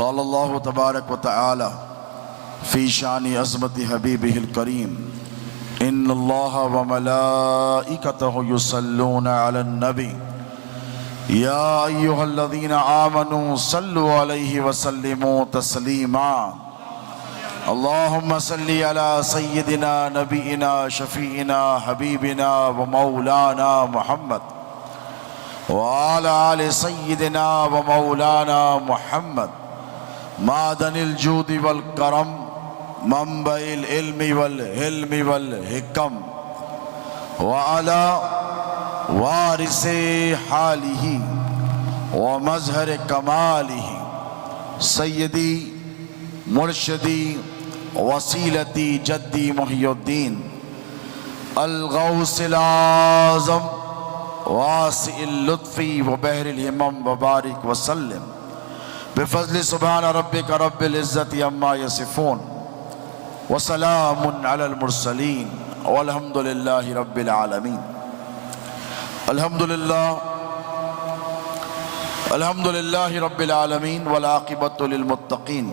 قال اللہ تبارک و تعالی فی شان عظمت حبیبہ الکریم ان اللہ وملائکتہ یصلون علی النبی یا ایہا الذین آمنوا صلوا علیہ وسلموا تسلیما اللہم صلی علی سیدنا نبینا شفیعنا حبیبنا ومولانا محمد وعلى آل سيدنا ومولانا محمد معدن الجود والكرم منبع العلم والحلم والحکم وعلى وارث حاله ومظہر کماله سیدی مرشدی وسیلتی جدی محی الدین الغوث العظم واسع اللطف وبحر الہمم وبارک وسلم بفضل سبحان ربک رب العزت عما یصفون وسلام علی المرسلین والحمد للہ رب العالمین۔ الحمد للہ رب العالمین والعاقبۃ للمتقین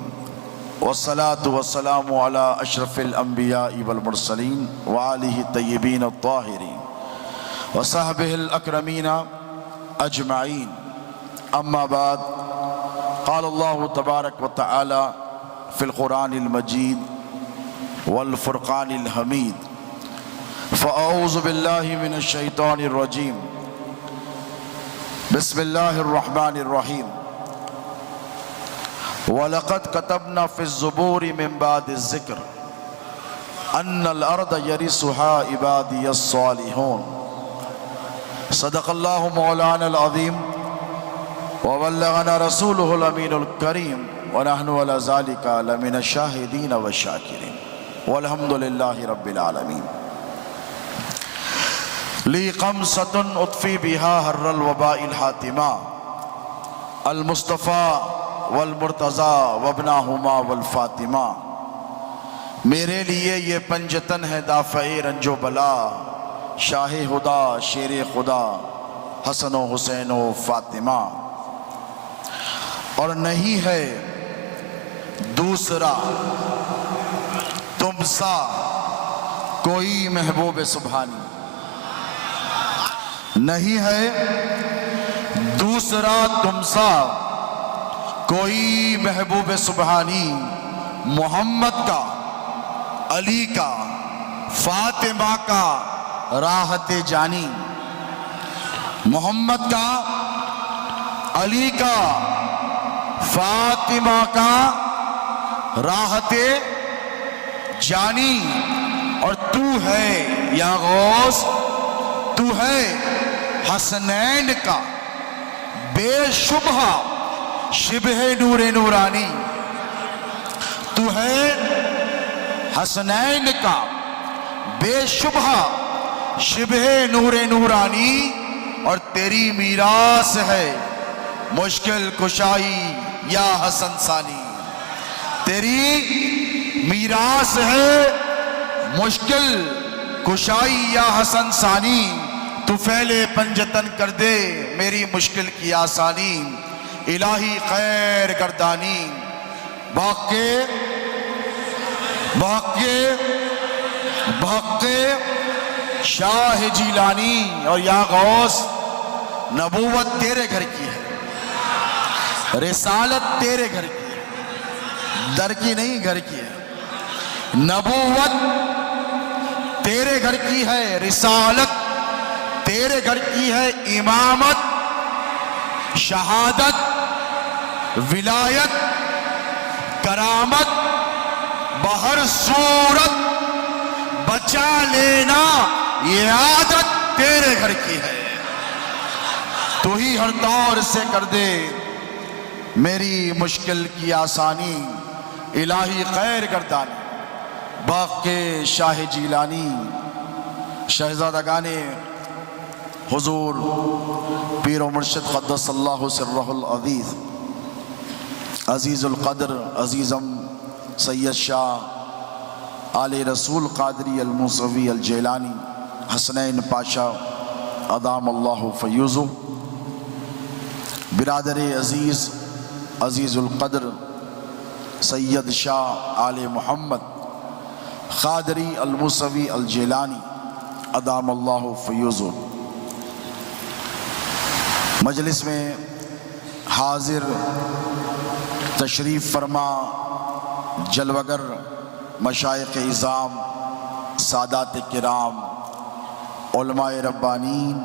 والصلاة والسلام علی اشرف الانبیاء والمرسلین وآلہ الطیبین الطاہرین وصحبه الأكرمين أجمعين أما بعد قال الله تبارك وتعالى في القرآن المجيد والفرقان الحميد فأعوذ بالله من الشيطان الرجيم بسم الله الرحمن الرحيم ولقد كتبنا في الزبور من بعد الذكر أن الأرض يرثها عبادي الصالحون صدق اللہ مولانا العظیم وبلغنا رسوله الامین الکریم ونحن على ذلك لمن الشاہدین والشاکرین والحمد للہ رب العالمین۔ لی خمسۃ اطفی بها حر الوباء الحاتمہ المصطفیٰ والمرتضیٰ وابناہما والفاطمہ۔ میرے لیے یہ پنجتن ہے دافع رنج و بلا، شاہ خدا شیر خدا حسن و حسین و فاطمہ، اور نہیں ہے دوسرا تم سا کوئی محبوب سبحانی، نہیں ہے دوسرا تم سا کوئی محبوب سبحانی، محمد کا علی کا فاطمہ کا راحت جانی، محمد کا علی کا فاطمہ کا راحت جانی، اور تو ہے یا غوث، تو ہے حسنین کا بے شبہ شبہ نور نورانی، تو ہے حسنین کا بے شبہ شبہ نور نورانی، اور تیری میراث ہے مشکل کشائی یا حسن ثانی، تیری میراث ہے مشکل کشائی یا حسن ثانی، تو پھیلے پنجتن کر دے میری مشکل کی آسانی، الہی خیر گردانی، بحق شاہ جیلانی، اور یا غوث نبوت تیرے گھر کی ہے، رسالت تیرے گھر کی ہے، در کی نہیں گھر کی ہے، نبوت تیرے گھر کی ہے، رسالت تیرے گھر کی ہے، امامت شہادت ولایت کرامت بہر صورت بچا لینا یہ عادت تیرے گھر کی ہے، تو ہی ہر دور سے کر دے میری مشکل کی آسانی، الہی خیر گردانی، باقی شاہ جیلانی۔ شہزادگان حضور پیر و مرشد قدس اللہ سرہ العزیز عزیز القدر عزیزم سید شاہ آل رسول قادری الموسوی الجیلانی حسنین پاشا ادام اللہ فیوزو، برادر عزیز عزیز القدر سید شاہ آل محمد قادری الموسوی الجیلانی ادام اللہ فیوزہ مجلس میں حاضر تشریف فرما جلوگر مشائخ اعظام سادات کرام علماء ربانین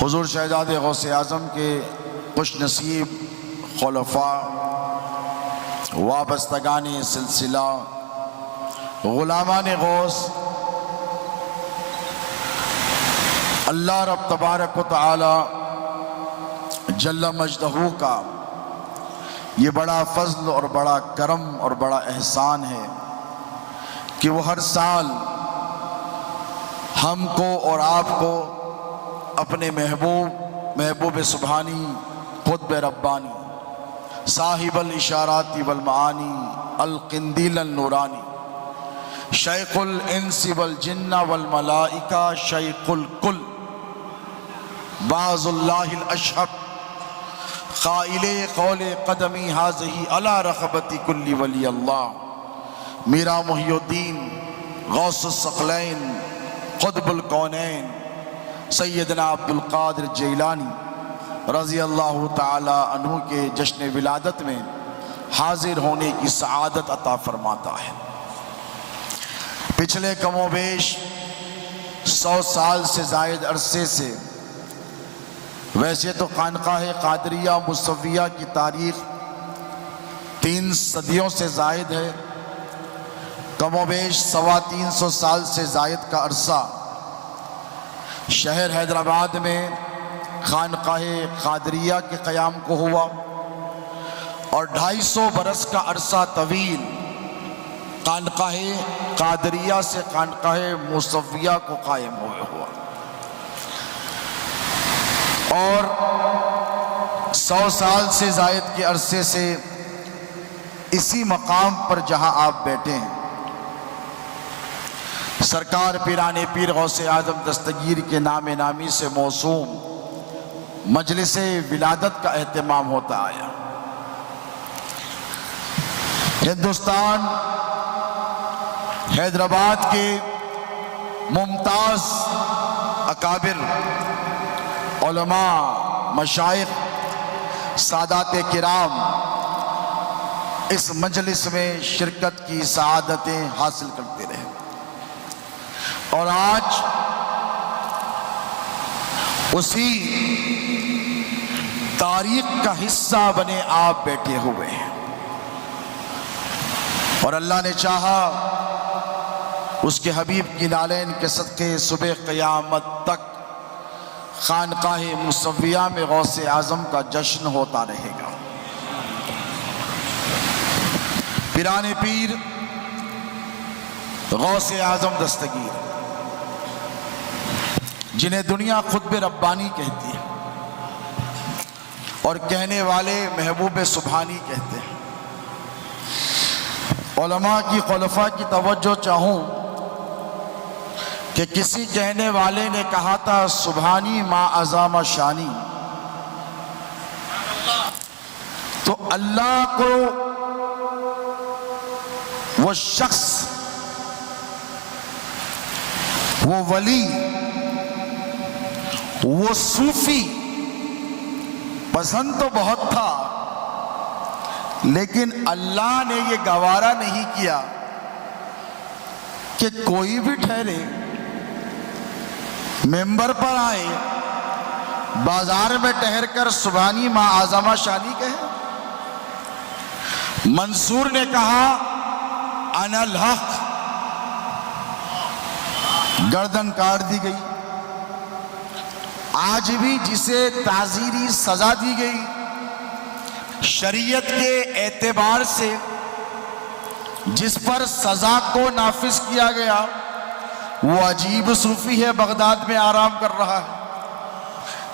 حضور شہزاد غوث اعظم کے خوش نصیب خلفاء وابستگان سلسلہ غلامان غوث اللہ رب تبارک و تعالی جل مجدہ کا یہ بڑا فضل اور بڑا کرم اور بڑا احسان ہے کہ وہ ہر سال ہم کو اور آپ کو اپنے محبوب سبحانی قطب ربانی صاحب الاشارات والمعانی القندیل النورانی شیخ الانس والجن والملائکہ شیخ الکل باز اللہ الاشہب قائل قول قدمی حاضہی علی رغبت کل ولی اللہ میرا محی الدین غوث الثقلین قطب الکونین سیدنا عبد القادر جیلانی رضی اللہ تعالی عنہ کے جشن ولادت میں حاضر ہونے کی سعادت عطا فرماتا ہے۔ پچھلے کم و بیش 100 سال سے زائد عرصے سے ویسے تو خانقاہ قادریہ موسویہ کی تاریخ 3 صدیوں سے زائد ہے، کم و بیش 350 سال سے زائد کا عرصہ شہر حیدرآباد میں خانقاہ قادریہ کے قیام کو ہوا اور 250 برس کا عرصہ طویل خانقاہ قادریہ سے خانقاہ موسویہ کو قائم ہوا اور 100 سال سے زائد کے عرصے سے اسی مقام پر جہاں آپ بیٹھے ہیں سرکار پیران پیر غوث اعظم دستگیر کے نام نامی سے موسوم مجلس ولادت کا اہتمام ہوتا آیا۔ ہندوستان حیدرآباد کے ممتاز اکابر علماء مشائخ سادات کرام اس مجلس میں شرکت کی سعادتیں حاصل کرتے رہے اور آج اسی تاریخ کا حصہ بنے آپ بیٹھے ہوئے ہیں اور اللہ نے چاہا اس کے حبیب کی نالین کے صدقے صبح قیامت تک خانقاہ موسویہ میں غوث اعظم کا جشن ہوتا رہے گا۔ پیران پیر غوث اعظم دستگیر جنہیں دنیا قطب ربانی کہتی ہے اور کہنے والے محبوب سبحانی کہتے ہیں۔ علماء کی خلفاء کی توجہ چاہوں کہ کسی کہنے والے نے کہا تھا سبحانی ما عظام شانی، تو اللہ کو وہ شخص وہ ولی وہ صوفی پسند تو بہت تھا لیکن اللہ نے یہ گوارا نہیں کیا کہ کوئی بھی ٹھہرے ممبر پر آئے بازار میں ٹھہر کر سبحانی ما اعظم شانی کہے۔ منصور نے کہا انا الحق، گردن کاٹ دی گئی۔ آج بھی جسے تعزیری سزا دی گئی شریعت کے اعتبار سے جس پر سزا کو نافذ کیا گیا وہ عجیب صوفی ہے، بغداد میں آرام کر رہا ہے،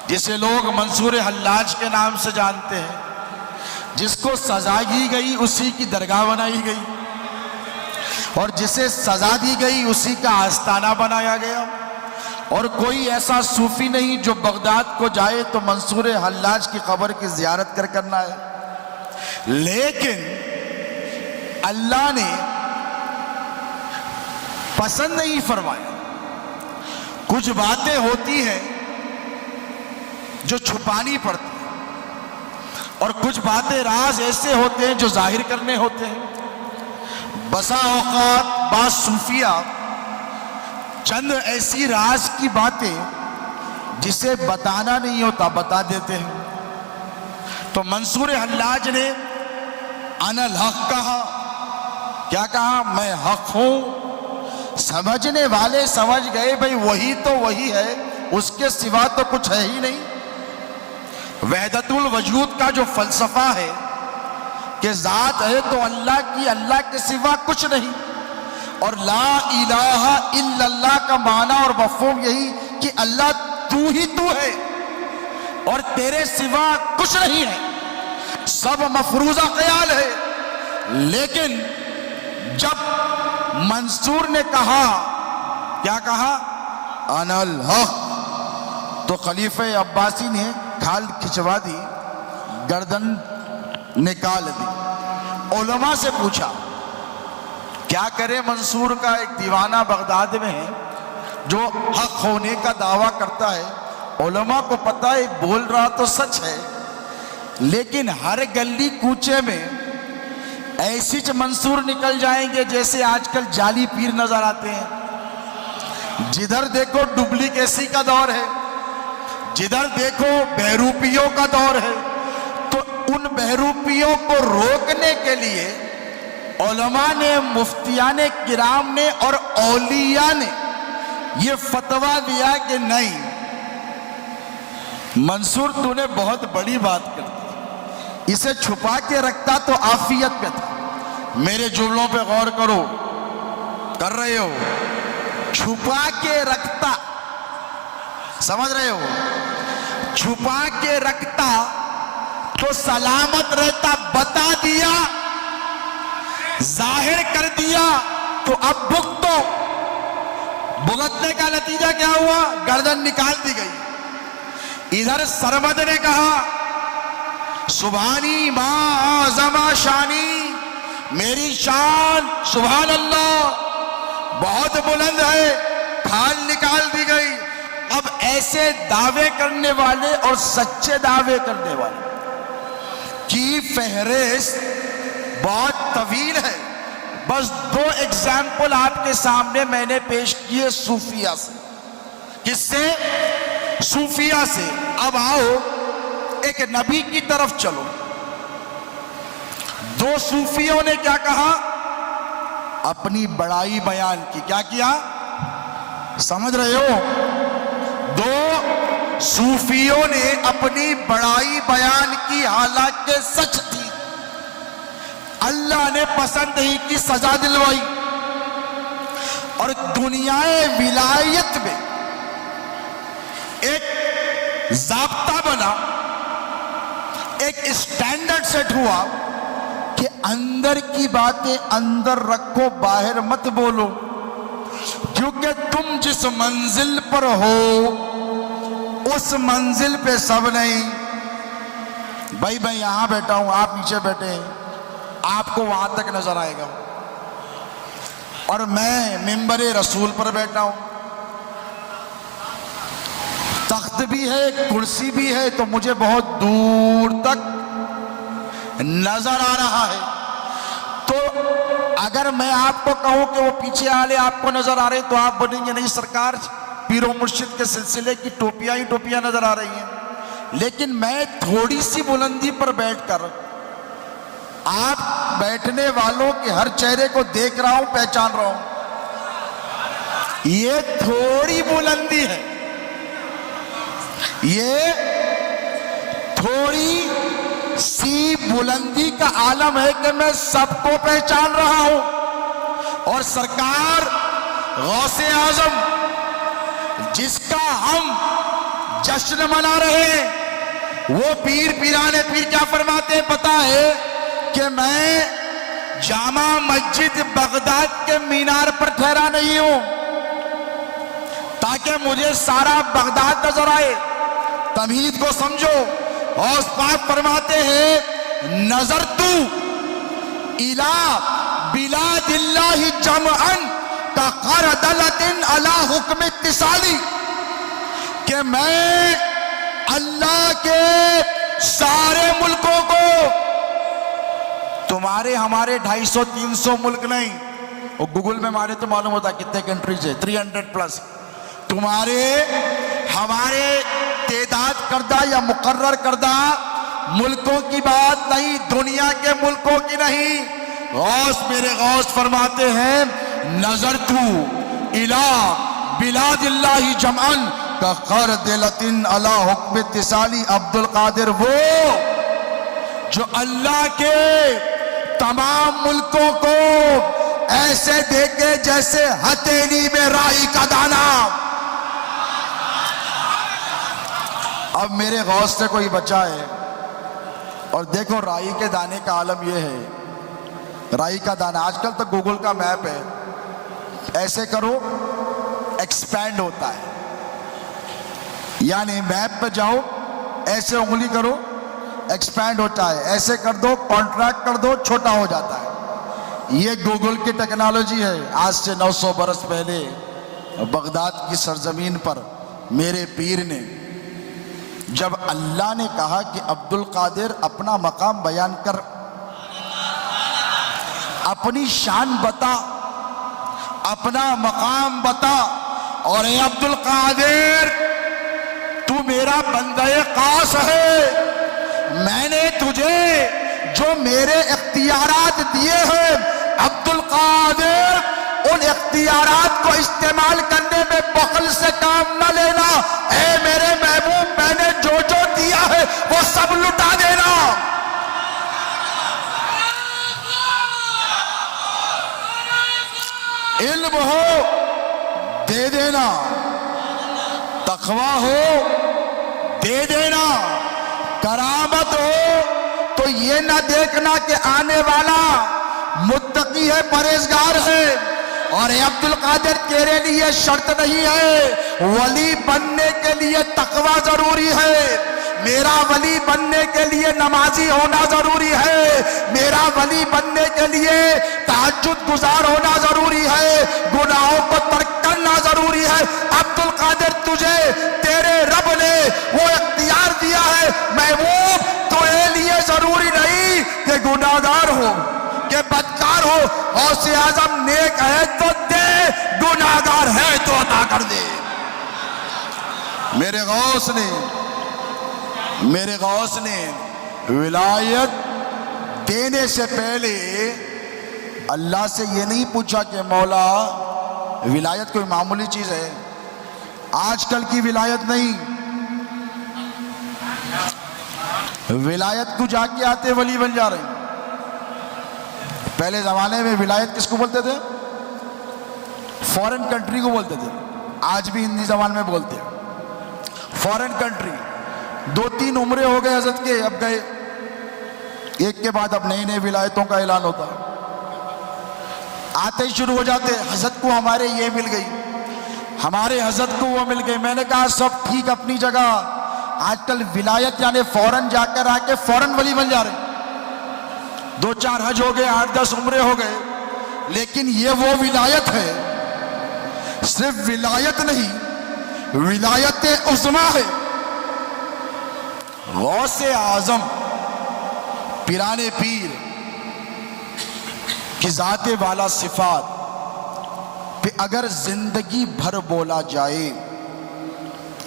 جسے لوگ منصور حلاج کے نام سے جانتے ہیں، جس کو سزا دی گئی اسی کی درگاہ بنائی گئی اور جسے سزا دی گئی اسی کا آستانہ بنایا گیا، اور کوئی ایسا صوفی نہیں جو بغداد کو جائے تو منصور حلاج کی قبر کی زیارت کرنا ہے۔ لیکن اللہ نے پسند نہیں فرمایا. کچھ باتیں ہوتی ہیں جو چھپانی پڑتی ہیں اور کچھ باتیں راز ایسے ہوتے ہیں جو ظاہر کرنے ہوتے ہیں. بسا اوقات بعض صوفیہ چند ایسی راز کی باتیں جسے بتانا نہیں ہوتا بتا دیتے ہیں. تو منصور حلاج نے انا الحق کہا. کیا کہا؟ میں حق ہوں. سمجھنے والے سمجھ گئے بھئی وہی تو وہی ہے، اس کے سوا تو کچھ ہے ہی نہیں. وحدت الوجود کا جو فلسفہ ہے کہ ذات ہے تو اللہ کی، اللہ کے سوا کچھ نہیں، اور لا الہ الا اللہ کا معنی اور مفہوم یہی کہ اللہ تو ہی تو ہے اور تیرے سوا کچھ نہیں ہے، سب مفروضہ خیال ہے. لیکن جب منصور نے کہا، کیا کہا؟ انا الحق، تو خلیفہ عباسی نے کھال کھچوا دی، گردن نکال دی. علماء سے پوچھا کیا کرے؟ منصور کا ایک دیوانہ بغداد میں ہے جو حق ہونے کا دعویٰ کرتا ہے. علماء کو پتہ ہے بول رہا تو سچ ہے، لیکن ہر گلی کوچے میں ایسی منصور نکل جائیں گے جیسے آج کل جعلی پیر نظر آتے ہیں. جدھر دیکھو ڈپلیکیسی کا دور ہے، جدھر دیکھو بہروپیوں کا دور ہے. تو ان بہروپیوں کو روکنے کے لیے علماء نے، مفتیان کرام نے اور اولیاء نے یہ فتویٰ دیا کہ نہیں منصور تو نے بہت بڑی بات کر دی، اسے چھپا کے رکھتا تو عافیت پہ تھا. میرے جملوں پہ غور کرو، کر رہے ہو؟ چھپا کے رکھتا، سمجھ رہے ہو؟ چھپا کے رکھتا تو سلامت رہتا. بتا دیا، ظاہر کر دیا تو اب بھگتو. بھگتنے کا نتیجہ کیا ہوا؟ گردن نکال دی گئی. ادھر سرمد نے کہا سبحانی ما اعظم شانی، میری شان سبحان اللہ بہت بلند ہے، کھال نکال دی گئی. اب ایسے دعوے کرنے والے اور سچے دعوے کرنے والے کی فہرست بہت طویل ہے. بس 2 ایگزامپل آپ کے سامنے میں نے پیش کیے صوفیہ سے. کس سے؟ صوفیہ سے. اب آؤ ایک نبی کی طرف چلو. 2 صوفیوں نے کیا کہا؟ اپنی بڑائی بیان کی. کیا کیا؟ سمجھ رہے ہو؟ 2 صوفیوں نے اپنی بڑائی بیان کی، حالانکہ سچ تھی. اللہ نے پسند نہیں کی، سزا دلوائی. اور دنیا ولایت میں ایک ضابطہ بنا، ایک اسٹینڈرڈ سیٹ ہوا کہ اندر کی باتیں اندر رکھو، باہر مت بولو. کیونکہ تم جس منزل پر ہو اس منزل پہ سب نہیں. بھائی میں یہاں بیٹھا ہوں، آپ نیچے بیٹھے ہیں، آپ کو وہاں تک نظر آئے گا، اور میں منبر رسول پر بیٹھا ہوں، تخت بھی ہے، کرسی بھی ہے، تو مجھے بہت دور تک نظر آ رہا ہے. تو اگر میں آپ کو کہوں کہ وہ پیچھے والے آپ کو نظر آ رہے تو آپ بولیں گے نہیں سرکار، پیر و مرشد کے سلسلے کی ٹوپیاں ہی ٹوپیاں نظر آ رہی ہیں. لیکن میں تھوڑی سی بلندی پر بیٹھ کر آپ بیٹھنے والوں کے ہر چہرے کو دیکھ رہا ہوں، پہچان رہا ہوں. یہ تھوڑی بلندی ہے، یہ تھوڑی سی بلندی کا عالم ہے کہ میں سب کو پہچان رہا ہوں. اور سرکار غوث اعظم جس کا ہم جشن منا رہے ہیں، وہ پیر پیرانے پیر کیا فرماتے ہیں پتہ ہے؟ کہ میں جامع مسجد بغداد کے مینار پر ٹھہرا نہیں ہوں تاکہ مجھے سارا بغداد نظر آئے. تمہید کو سمجھو. غوث پاک فرماتے ہیں نظر تو الہ بلاد اللہ جمعا کخردلۃ علی حکم اتصالی، کہ میں اللہ کے سارے ملکوں کو، تمہارے ہمارے 250-300 ملک نہیں، وہ گوگل میں مارے تو معلوم ہوتا کتنے کنٹریز ہے، 300+، تمہارے ہمارے تعداد کردہ یا مقرر کردہ ملکوں کی بات نہیں، دنیا کے ملکوں کی نہیں۔ غوث میرے غوث فرماتے ہیں نظرت الی بلاد اللہ جمعا کخردلۃ علی حکم اتصالی، عبد القادر وہ جو اللہ کے تمام ملکوں کو ایسے دیکھے جیسے ہتھیلی میں رائی کا دانہ۔ اب میرے غوث سے کوئی بچہ ہے، اور دیکھو رائی کے دانے کا عالم یہ ہے، رائی کا دانہ آج کل تو گوگل کا میپ ہے، ایسے کرو ایکسپینڈ ہوتا ہے، یعنی میپ پہ جاؤ ایسے انگلی کرو ایکسپینڈ ہوتا ہے، ایسے کر دو کانٹریکٹ کر دو چھوٹا ہو جاتا ہے۔ یہ گوگل کی ٹیکنالوجی ہے۔ آج سے 900 برس پہلے بغداد کی سرزمین پر میرے پیر نے جب اللہ نے کہا کہ عبد القادر اپنا مقام بیان کر، اپنی شان بتا، اپنا مقام بتا، اور اے عبد القادر تو میرا بندہ خاص ہے، میں نے تجھے جو میرے اختیارات دیے ہیں عبد القادر ان اختیارات کو استعمال کرنے میں بخل سے کام نہ لینا، اے میرے محبوب میں نے جو جو دیا ہے وہ سب لٹا دینا۔ علم ہو دے دینا، تقویٰ ہو دے دینا، کرامت ہو تو یہ نہ دیکھنا کہ آنے والا متقی ہے پرہیزگار ہے، اور اے عبد القادر تیرے لیے شرط نہیں ہے، ولی بننے کے لیے تقویٰ ضروری ہے، میرا ولی بننے کے لیے نمازی ہونا ضروری ہے، میرا ولی بننے کے لیے تہجد گزار ہونا ضروری ہے، گناہوں کو ترک کرنا ضروری ہے۔ عبد القادر تجھے تیرے رب نے وہ اختیار دیا ہے محبوب، تیرے لیے ضروری نہیں کہ گناہگار ہو کہ بدکار ہو، غوث اعظم نیک ہے تو دے، گناہگار ہے تو عطا کر دے۔ میرے غوث نے ولایت دینے سے پہلے اللہ سے یہ نہیں پوچھا کہ مولا ولایت کوئی معمولی چیز ہے، آج کل کی ولایت نہیں، ولایت کو جا کے آتے ولی بن جا رہے ہیں۔ پہلے زمانے میں ولایت کس کو بولتے تھے؟ فورن کنٹری کو بولتے تھے، آج بھی ہندی زبان میں بولتے ہیں فورن کنٹری۔ 2-3 عمرے ہو گئے حضرت کے، اب گئے ایک کے بعد اب نئی نئی ولایتوں کا اعلان ہوتا، آتے ہی شروع ہو جاتے، حضرت کو ہمارے یہ مل گئی، ہمارے حضرت کو وہ مل گئی۔ میں نے کہا سب ٹھیک اپنی جگہ، آج کل ولایت یعنی فوراً جا کر آ کے فوراً ولی بن جا رہے ہیں۔ 2-4 حج ہو گئے، 8-10 عمرے ہو گئے، لیکن یہ وہ ولایت ہے، صرف ولایت نہیں، ولایت عظمیٰ ہے۔ غوث اعظم پیران پیر کی ذات والا صفات پہ اگر زندگی بھر بولا جائے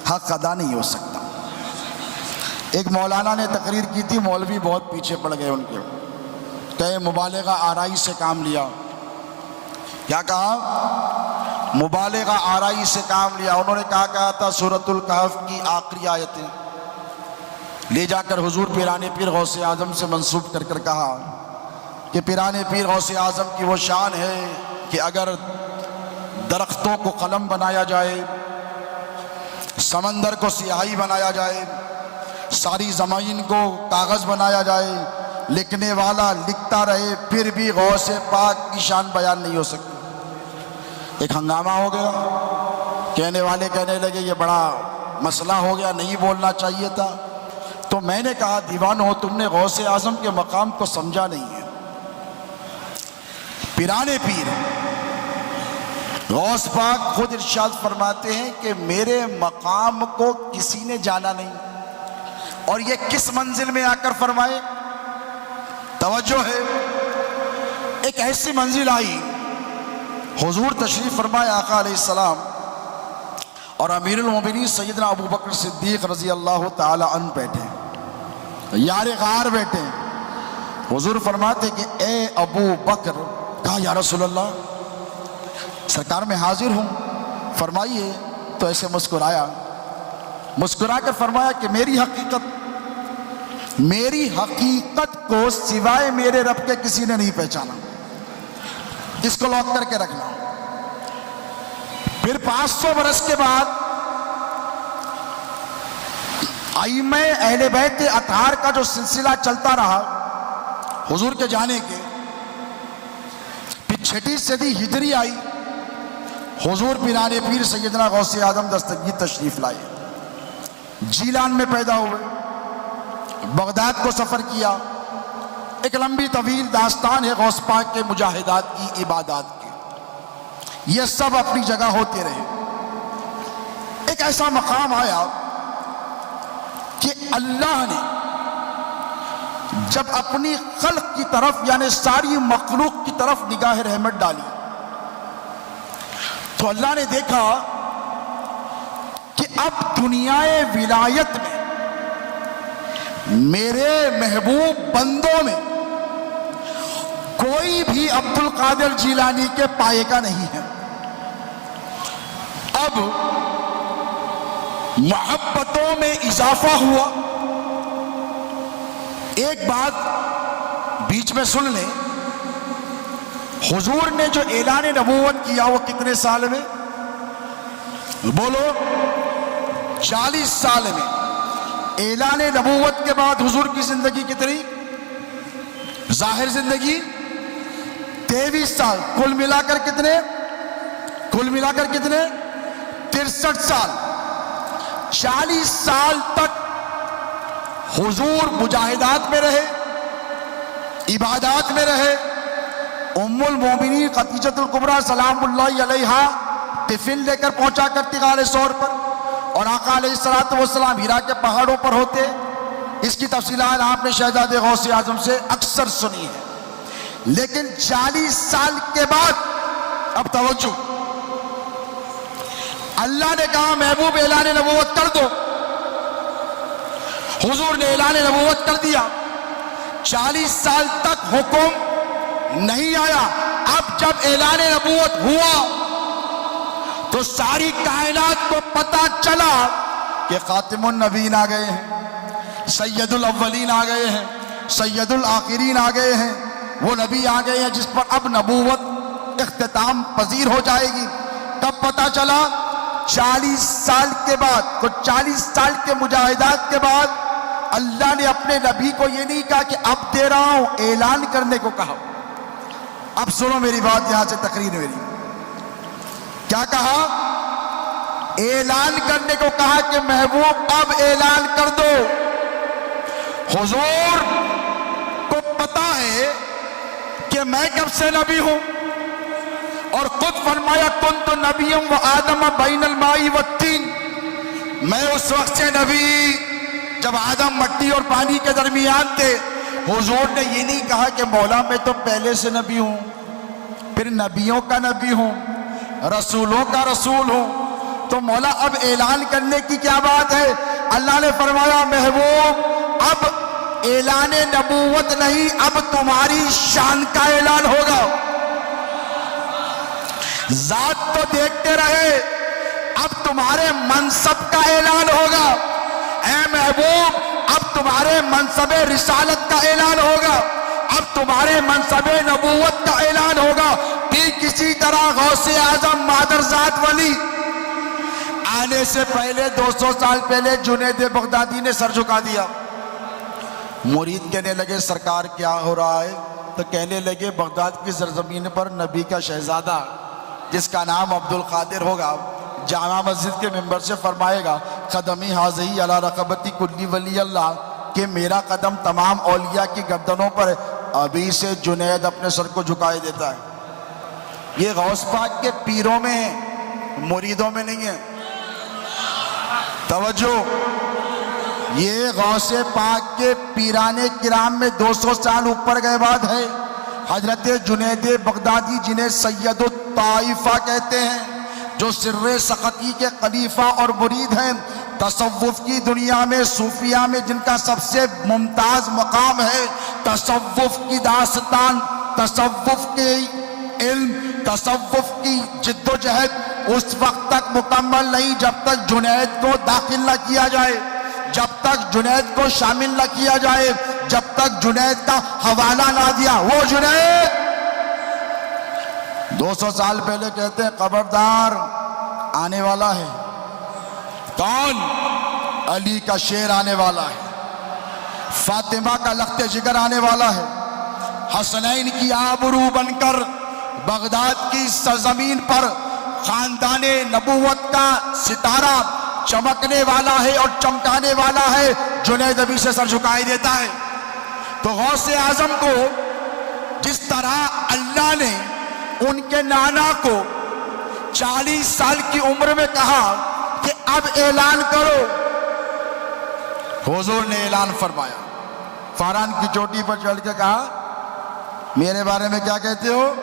حق ادا نہیں ہو سکتا۔ ایک مولانا نے تقریر کی تھی، مولوی بہت پیچھے پڑ گئے ان کے، کہ مبالغہ آرائی سے کام لیا۔ کیا کہا؟ مبالغہ آرائی سے کام لیا۔ انہوں نے کہا تھا سورۃ الکہف کی آخری آیتیں لے جا کر حضور پیران پیر غوث اعظم سے منسوب کر کر کہا کہ پیران پیر غوث اعظم کی وہ شان ہے کہ اگر درختوں کو قلم بنایا جائے، سمندر کو سیاہی بنایا جائے، ساری زمین کو کاغذ بنایا جائے، لکھنے والا لکھتا رہے، پھر بھی غوث پاک کی شان بیان نہیں ہو سکتی۔ ایک ہنگامہ ہو گیا، کہنے والے کہنے لگے یہ بڑا مسئلہ ہو گیا، نہیں بولنا چاہیے تھا۔ تو میں نے کہا دیوان ہو، تم نے غوث اعظم کے مقام کو سمجھا نہیں ہے۔ پیرانے پیر غوث پاک خود ارشاد فرماتے ہیں کہ میرے مقام کو کسی نے جانا نہیں، اور یہ کس منزل میں آ کر فرمائے؟ توجہ ہے، ایک ایسی منزل آئی، حضور تشریف فرمائے آقا علیہ السلام اور امیر المومنین سیدنا ابو بکر صدیق رضی اللہ تعالی عنہ بیٹھے، یار غار بیٹھے۔ حضور فرماتے کہ اے ابو بکر، کہا یا رسول اللہ سرکار میں حاضر ہوں، فرمائیے۔ تو ایسے مسکرایا، مسکرا کر فرمایا کہ میری حقیقت کو سوائے میرے رب کے کسی نے نہیں پہچانا، اس کو لوٹ کر کے رکھنا۔ پھر 500 برس کے بعد ائمہ اہل بیت اطہار کا جو سلسلہ چلتا رہا حضور کے جانے کے، پھر 6 صدی ہجری آئی، حضور پیرانے پیر سیدنا غوث اعظم دستگیر تشریف لائے، جیلان میں پیدا ہوئے، بغداد کو سفر کیا۔ ایک لمبی طویل داستان ہے غوث پاک کے مجاہدات کی، عبادات کی، یہ سب اپنی جگہ ہوتے رہے۔ ایک ایسا مقام آیا کہ اللہ نے جب اپنی خلق کی طرف یعنی ساری مخلوق کی طرف نگاہ رحمت ڈالی تو اللہ نے دیکھا کہ اب دنیائے ولایت میں میرے محبوب بندوں میں کوئی بھی عبد القادر جیلانی کے پائے کا نہیں ہے۔ اب محبتوں میں اضافہ ہوا۔ ایک بات بیچ میں سن لیں، حضور نے جو اعلان نبوت کیا وہ کتنے سال میں؟ بولو، 40 سال میں۔ اعلان نبوت کے بعد حضور کی زندگی کتنی؟ ظاہر زندگی 23 سال، کل ملا کر کتنے؟ 63 سال۔ 40 سال تک حضور مجاہدات میں رہے، عبادات میں رہے۔ ام المومنین خدیجۃ الکبریٰ سلام اللہ علیہا ٹفن لے کر پہنچا کرتی غار ثور پر، اور آقا علیہ السلام ہیرا کے پہاڑوں پر ہوتے۔ اس کی تفصیلات آپ نے شہزادے غوث اعظم سے اکثر سنی ہے۔ لیکن 40 سال کے بعد اب توجہ، اللہ نے کہا محبوب اعلان نبوت کر دو۔ حضور نے اعلان نبوت کر دیا۔ 40 سال تک حکم نہیں آیا۔ اب جب اعلان نبوت ہوا تو ساری کائنات کو پتا چلا کہ خاتم النبیین آ گئے ہیں، سید الاولین آ گئے ہیں، سید الآخرین آ گئے ہیں، وہ نبی آ گئے ہیں جس پر اب نبوت اختتام پذیر ہو جائے گی۔ کب پتا چلا؟ 40 سال کے بعد۔ تو 40 سال کے مجاہدات کے بعد اللہ نے اپنے نبی کو یہ نہیں کہا کہ اب دے رہا ہوں، اعلان کرنے کو کہا۔ اب سنو میری بات، یہاں سے تقریر میری، کیا کہا؟ اعلان کرنے کو کہا کہ محبوب اب اعلان کر دو۔ حضور کو پتا ہے کہ میں کب سے نبی ہوں، اور خود فرمایا کنت نبی و آدم بین الماء والطین، میں اس وقت سے نبی جب آدم مٹی اور پانی کے درمیان تھے۔ حضور نے یہ نہیں کہا کہ مولا میں تو پہلے سے نبی ہوں، پھر نبیوں کا نبی ہوں، رسولوں کا رسول ہوں، تو مولا اب اعلان کرنے کی کیا بات ہے؟ اللہ نے فرمایا محبوب اب اعلان نبوت نہیں، اب تمہاری شان کا اعلان ہوگا۔ ذات تو دیکھتے رہے، اب تمہارے منصب کا اعلان ہوگا۔ اے محبوب اب تمہارے منصب رسالت کا اعلان ہوگا، اب تمہارے منصب نبوت کا اعلان ہوگا۔ کہ کسی طرح غوث اعظم مادرزاد ولی آنے سے پہلے 200 سال پہلے جنید بغدادی نے سر جھکا دیا۔ مرید کہنے لگے سرکار کیا ہو رہا ہے؟ تو کہنے لگے بغداد کی سرزمین پر نبی کا شہزادہ جس کا نام عبد القادر ہوگا جامع مسجد کے ممبر سے فرمائے گا قدمی حاضی علی رقبتی کلی ولی اللہ، کہ میرا قدم تمام اولیاء کی گردنوں پر ہے۔ ابھی سے جنید اپنے سر کو جھکائے دیتا ہے۔ یہ غوث پاک کے پیروں میں ہے، مریدوں میں نہیں ہے۔ توجہ، یہ غوث پاک کے پیران کرام میں 200 سال اوپر گئے بعد ہے۔ حضرت جنید بغدادی جنہیں سید الطائفہ کہتے ہیں، جو سر سقطی کے خلیفہ اور مرید ہیں، تصوف کی دنیا میں صوفیہ میں جن کا سب سے ممتاز مقام ہے، تصوف کی داستان، تصوف کے علم، تصوف کی جد و جہد اس وقت تک مکمل نہیں جب تک جنید کو داخل نہ کیا جائے، جب تک جنید کو شامل نہ کیا جائے، جب تک جنید کا حوالہ نہ دیا۔ وہ جنید 200 سال پہلے کہتے ہیں خبردار آنے والا ہے۔ کون؟ علی کا شیر آنے والا ہے، فاطمہ کا لخت جگر آنے والا ہے، حسنین کی آبرو بن کر بغداد کی سرزمین پر خاندان نبوت کا ستارہ چمکنے والا ہے اور چمکانے والا ہے۔ جنید ابھی سے سر جھکائے دیتا ہے۔ تو غوث اعظم کو جس طرح اللہ نے ان کے نانا کو 40 سال کی عمر میں کہا کہ اب اعلان کرو، حضور نے اعلان فرمایا، فاران کی چوٹی پر چڑھ کے کہا میرے بارے میں کیا کہتے ہو؟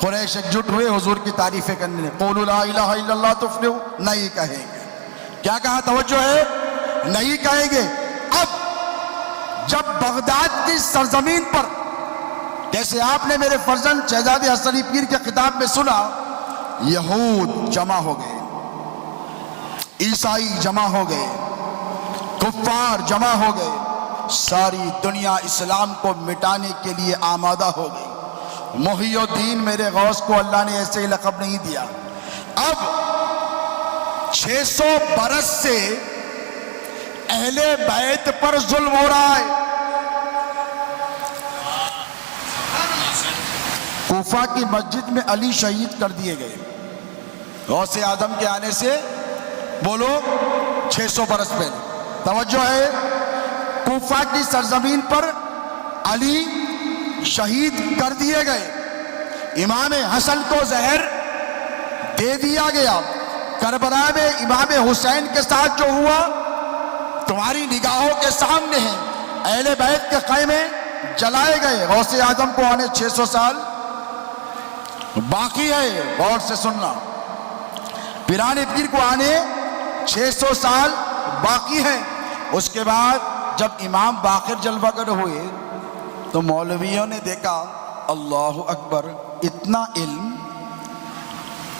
قریش اکجٹ ہوئے حضور کی تعریفیں کرنے لگے، قولوا لا الہ الا اللہ تفلحوا، نہیں کہیں گے۔ کیا کہا؟ توجہ ہے، نہیں کہیں گے۔ اب جب بغداد کی سرزمین پر، جیسے آپ نے میرے فرزند شہزاد حسنی پیر کے خطاب میں سنا، یہود جمع ہو گئے، عیسائی جمع ہو گئے، کفار جمع ہو گئے، ساری دنیا اسلام کو مٹانے کے لیے آمادہ ہو گئی۔ محی الدین میرے غوث کو اللہ نے ایسے ہی لقب نہیں دیا۔ اب 600 برس سے اہل بیت پر ظلم ہو رہا ہے۔ کوفہ کی مسجد میں علی شہید کر دیے گئے غوث اعظم کے آنے سے، بولو 600 برس پہلے۔ توجہ ہے، کوفہ کی سرزمین پر علی شہید کر دیے گئے، امام حسن کو زہر دے دیا گیا۔ کربلا میں امام حسین کے ساتھ جو ہوا تمہاری نگاہوں کے سامنے ہے، اہل بیت کے خیمے جلائے گئے۔ غوث اعظم کو آنے 600 سال باقی ہے، غور سے سننا، پیران پیر کو آنے 600 سال باقی ہے۔ اس کے بعد جب امام باقر جلوہ گر ہوئے تو مولویوں نے دیکھا اللہ اکبر، اتنا علم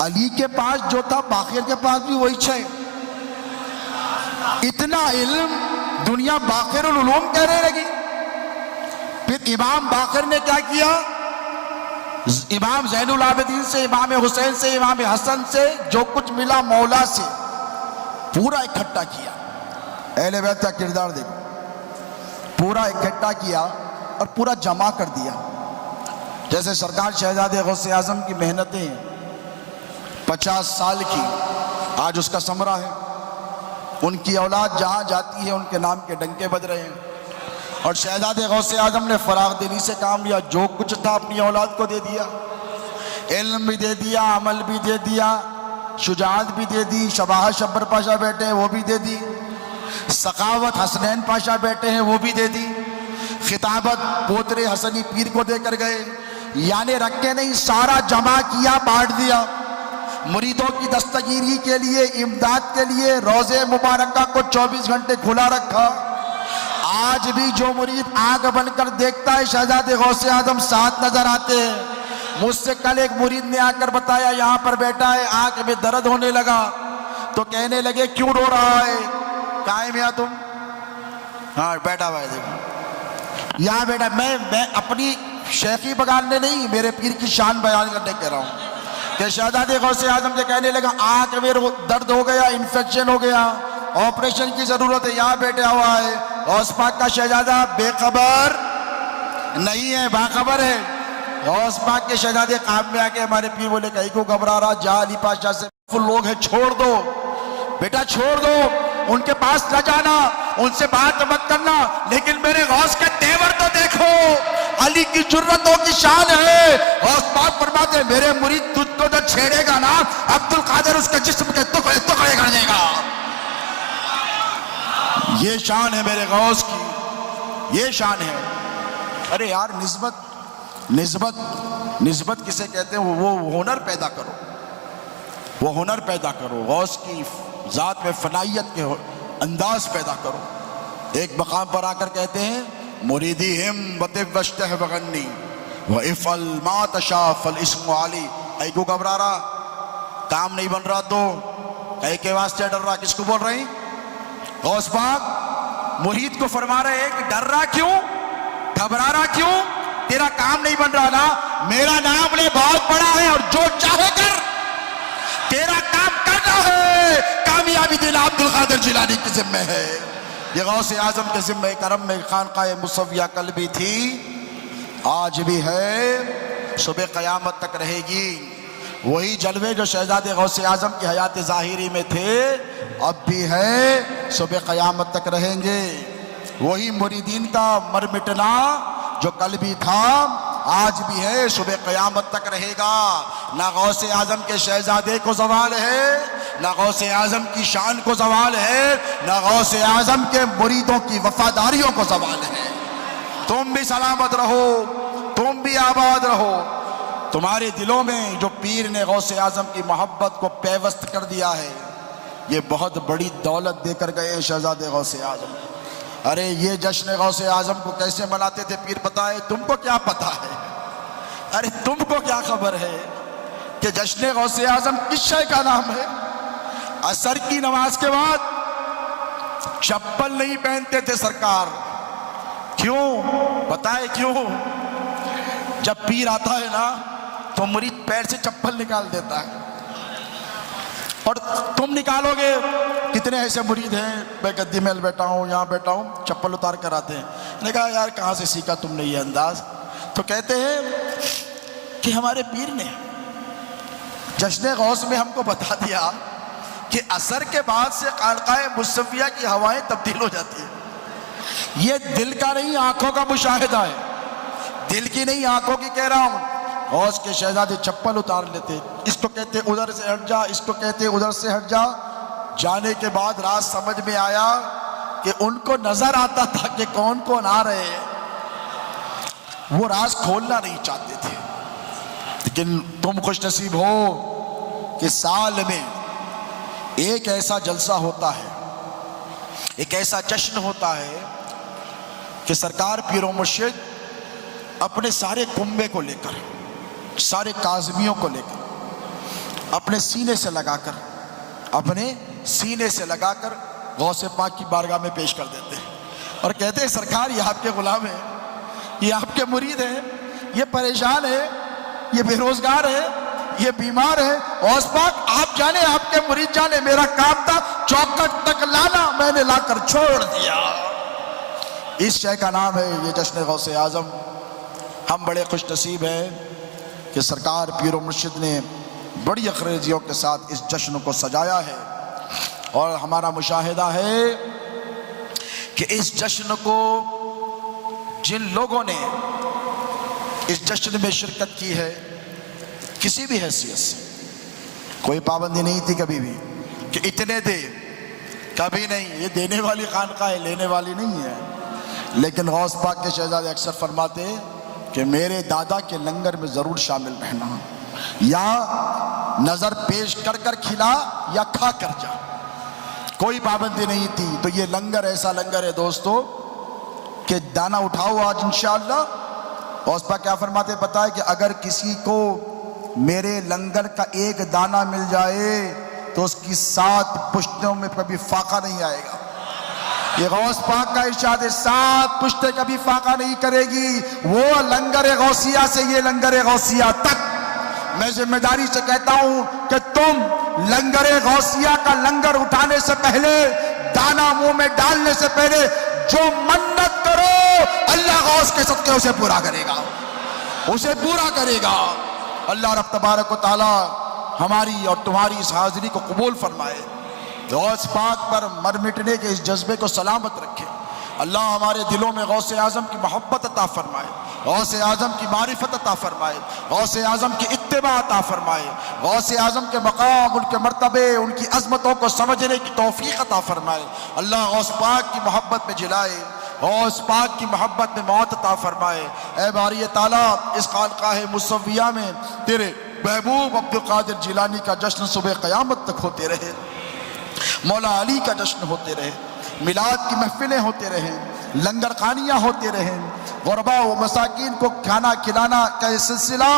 علی کے پاس جو تھا باقر کے پاس بھی وہی ہے، اتنا علم دنیا باقر العلوم کہنے لگی۔ پھر امام باقر نے کیا کیا؟ امام زین العابدین سے، امام حسین سے، امام حسن سے جو کچھ ملا مولا سے پورا اکٹھا کیا۔ اہل بیت کا کردار دیکھو، پورا اکٹھا کیا اور پورا جمع کر دیا۔ جیسے سرکار شہزاد غوث اعظم کی محنتیں 50 سال کی آج اس کا ثمرہ ہے، ان کی اولاد جہاں جاتی ہے ان کے نام کے ڈنکے بج رہے ہیں۔ اور شہزاد غوث اعظم نے فراغ دلی سے کام لیا، جو کچھ تھا اپنی اولاد کو دے دیا، علم بھی دے دیا، عمل بھی دے دیا، شجاعت بھی دے دی، شباہت شبر پاشا بیٹے ہیں وہ بھی دے دی، سخاوت حسنین پاشا بیٹے ہیں وہ بھی دے دی، خطابت پوترے حسنی پیر کو دے کر گئے، یعنی رکھ کے نہیں، سارا جمع کیا، بانٹ دیا۔ مریدوں کی دستگیری کے لیے، امداد کے لیے روضہ مبارکہ کو 24 گھنٹے کھلا رکھا۔ آج بھی جو مرید آنکھ بن کر دیکھتا ہے شہزاد غوث اعظم ساتھ نظر آتے ہیں۔ مجھ سے کل ایک مرید نے آ کر بتایا یہاں پر بیٹا ہے، آنکھ میں درد ہونے لگا تو کہنے لگے کیوں رو رہا ہے؟ کہاں ہے میاں تم؟ ہاں بیٹا ہوا ہے، دیکھو یہاں بیٹا۔ میں اپنی شیخی بگاڑنے نہیں، میرے پیر کی شان بیان کرنے کہہ رہا ہوں کہ شہزاد غوث اعظم سے کہنے لگا آنکھ میں درد ہو گیا، انفیکشن ہو گیا، آپریشن کی ضرورت ہے، یہاں بیٹھا ہوا ہے۔ غوث پاک کا شہزادہ بے خبر نہیں ہے، باخبر ہے۔ غوث پاک کے شہزادے قام میں آ کے ہمارے پیر بولے کہیں کو گھبرا رہا، جا علی پاشا سے لوگ ہیں، چھوڑ دو بیٹا، چھوڑ دو، ان کے پاس نہ جانا، ان سے بات مت کرنا، لیکن میرے غوث کے تیور تو دیکھو، علی کی جرتوں کی شان ہے. غوث پاک فرماتے ہیں میرے مرید تجھ کو جو چھیڑے گا نا عبد القادر اس کے جسم کے ٹکڑے ٹکڑے کر دے گا. یہ شان ہے میرے غوث کی, یہ شان ہے. ارے یار نسبت کسے کہتے ہیں؟ وہ ہنر پیدا کرو, وہ ہنر پیدا کرو, غوث کی ذات میں فنائیت کے انداز پیدا کرو. ایک مقام پر آ کر کہتے ہیں مریدی ہم وطب وشتہ بغنی وَإِفْعَلْ مَا تَشَاءُ فَالْإِسْمُ عَلِي. اے کو گھبرا رہا, کام نہیں بن رہا تو کہے کے واسطے ڈر رہا, کس کو بول رہے ہیں؟ غوث پاک مرید کو فرما رہے ہیں کہ ڈر رہا کیوں, گھبرا رہا کیوں, تیرا کام نہیں بن رہا نا, میرا نام لے بہت بڑا ہے اور جو چاہے کر, تیرا کام کرنا ہے, کامیابی دینا عبد القادر جیلانی کے ذمہ ہے. یہ غوث اعظم کے ذمہ کرم میں خانقاہ مصویہ کل بھی تھی, آج بھی ہے, صبح قیامت تک رہے گی. وہی جلوے جو شہزادے غوث اعظم کی حیات ظاہری میں تھے اب بھی ہے, صبح قیامت تک رہیں گے. وہی مریدین کا مر مٹنا جو کل بھی تھا آج بھی ہے, صبح قیامت تک رہے گا. نہ غوث اعظم کے شہزادے کو زوال ہے, نہ غوث اعظم کی شان کو زوال ہے, نہ غوث اعظم کے مریدوں کی وفاداریوں کو زوال ہے. تم بھی سلامت رہو, تم بھی آباد رہو. تمہارے دلوں میں جو پیر نے غوث اعظم کی محبت کو پیوست کر دیا ہے, یہ بہت بڑی دولت دے کر گئے شہزادے غوث اعظم. ارے یہ جشن غوث اعظم کو کیسے مناتے تھے پیر پتہ ہے؟ تم کو کیا پتہ ہے؟ ارے تم کو کیا خبر ہے کہ جشن غوث اعظم کس شے کا نام ہے؟ عصر کی نماز کے بعد چپل نہیں پہنتے تھے سرکار. کیوں بتائے کیوں؟ جب پیر آتا ہے نا تو مرید پیر سے چپل نکال دیتا ہے, اور تم نکالو گے. کتنے ایسے مرید ہیں, میں گدی میں بیٹھا ہوں, یہاں بیٹھا ہوں, چپل اتار کر آتے ہیں. نے کہا یار کہاں سے سیکھا تم نے یہ انداز؟ تو کہتے ہیں کہ ہمارے پیر نے جشن غوث میں ہم کو بتا دیا کہ عصر کے بعد سے خانقاہ مصویہ کی ہوائیں تبدیل ہو جاتی ہیں. یہ دل کا نہیں آنکھوں کا مشاہدہ ہے, دل کی نہیں آنکھوں کی کہہ رہا ہوں. غوث کے شہزادے چپل اتار لیتے, اس کو کہتے ادھر سے ہٹ جا, اس کو کہتے ادھر سے ہٹ جا. جانے کے بعد راز سمجھ میں آیا کہ ان کو نظر آتا تھا کہ کون کون آ رہے ہیں, وہ راز کھولنا نہیں چاہتے تھے. لیکن تم خوش نصیب ہو کہ سال میں ایک ایسا جلسہ ہوتا ہے, ایک ایسا جشن ہوتا ہے کہ سرکار پیر و مرشد اپنے سارے کنبے کو لے کر, سارے کاظمیوں کو لے کر اپنے سینے سے لگا کر, اپنے سینے سے لگا کر غوث پاک کی بارگاہ میں پیش کر دیتے ہیں اور کہتے ہیں سرکار یہ آپ کے غلام ہیں, یہ آپ کے مرید ہیں, یہ پریشان ہے, یہ بے روزگار ہے, یہ بیمار ہے. غوث پاک آپ جانے, آپ کے مرید جانے, میرا کام تھا چوکٹ تک لانا, میں نے لا کر چھوڑ دیا. اس شے کا نام ہے یہ جشن غوث اعظم. ہم بڑے خوش نصیب ہیں کہ سرکار پیر و مرشد نے بڑی اخریجیوں کے ساتھ اس جشن کو سجایا ہے, اور ہمارا مشاہدہ ہے کہ اس جشن کو جن لوگوں نے اس جشن میں شرکت کی ہے کسی بھی حیثیت سے, کوئی پابندی نہیں تھی کبھی بھی کہ اتنے دے, کبھی نہیں. یہ دینے والی خانقاہ ہے, لینے والی نہیں ہے. لیکن غوث پاک کے شہزادے اکثر فرماتے کہ میرے دادا کے لنگر میں ضرور شامل رہنا, یا نظر پیش کر کر کھلا یا کھا کر جا, کوئی پابندی نہیں تھی. تو یہ لنگر ایسا لنگر ہے دوستو کہ دانا اٹھاؤ آج انشاءاللہ. غوث پاک کیا فرماتے پتہ ہے کہ اگر کسی کو میرے لنگر کا ایک دانہ مل جائے تو اس کی 7 پشتوں میں کبھی فاقہ نہیں آئے گا. یہ غوث پاک کا ارشاد ہے, 7 پشتیں کبھی فاقہ نہیں کرے گی. وہ لنگر غوثیہ سے یہ لنگر غوثیہ تک. میں ذمہ داری سے کہتا ہوں کہ تم لنگر غوثیہ کا لنگر اٹھانے سے پہلے, دانا منہ میں ڈالنے سے پہلے جو منت کرو اللہ غوث کے صدقے اسے پورا کرے گا, اسے پورا کرے گا. اللہ رب تبارک و تعالی ہماری اور تمہاری اس حاضری کو قبول فرمائے. غوث پاک پر مر مٹنے کے اس جذبے کو سلامت رکھے. اللہ ہمارے دلوں میں غوث اعظم کی محبت عطا فرمائے، غوث اعظم کی معرفت عطا فرمائے، غوث اعظم کی اتباع عطا فرمائے، غوث اعظم کے مقام، ان کے مرتبے، ان کی عظمتوں کو سمجھنے کی توفیق عطا فرمائے۔ اللہ غوث پاک کی محبت میں جلائے، غوث پاک کی محبت میں موت عطا فرمائے۔ اے باری تعالیٰ، اس خانقاہ مصویہ میں تیرے محبوب عبدالقادر جیلانی کا جشن صبح قیامت تک ہوتے رہے، مولا علی کا جشن ہوتے رہے، میلاد کی محفلیں ہوتے رہیں، لنگر خانیاں ہوتے رہیں، غربا و مساکین کو کھانا کھلانا کا یہ سلسلہ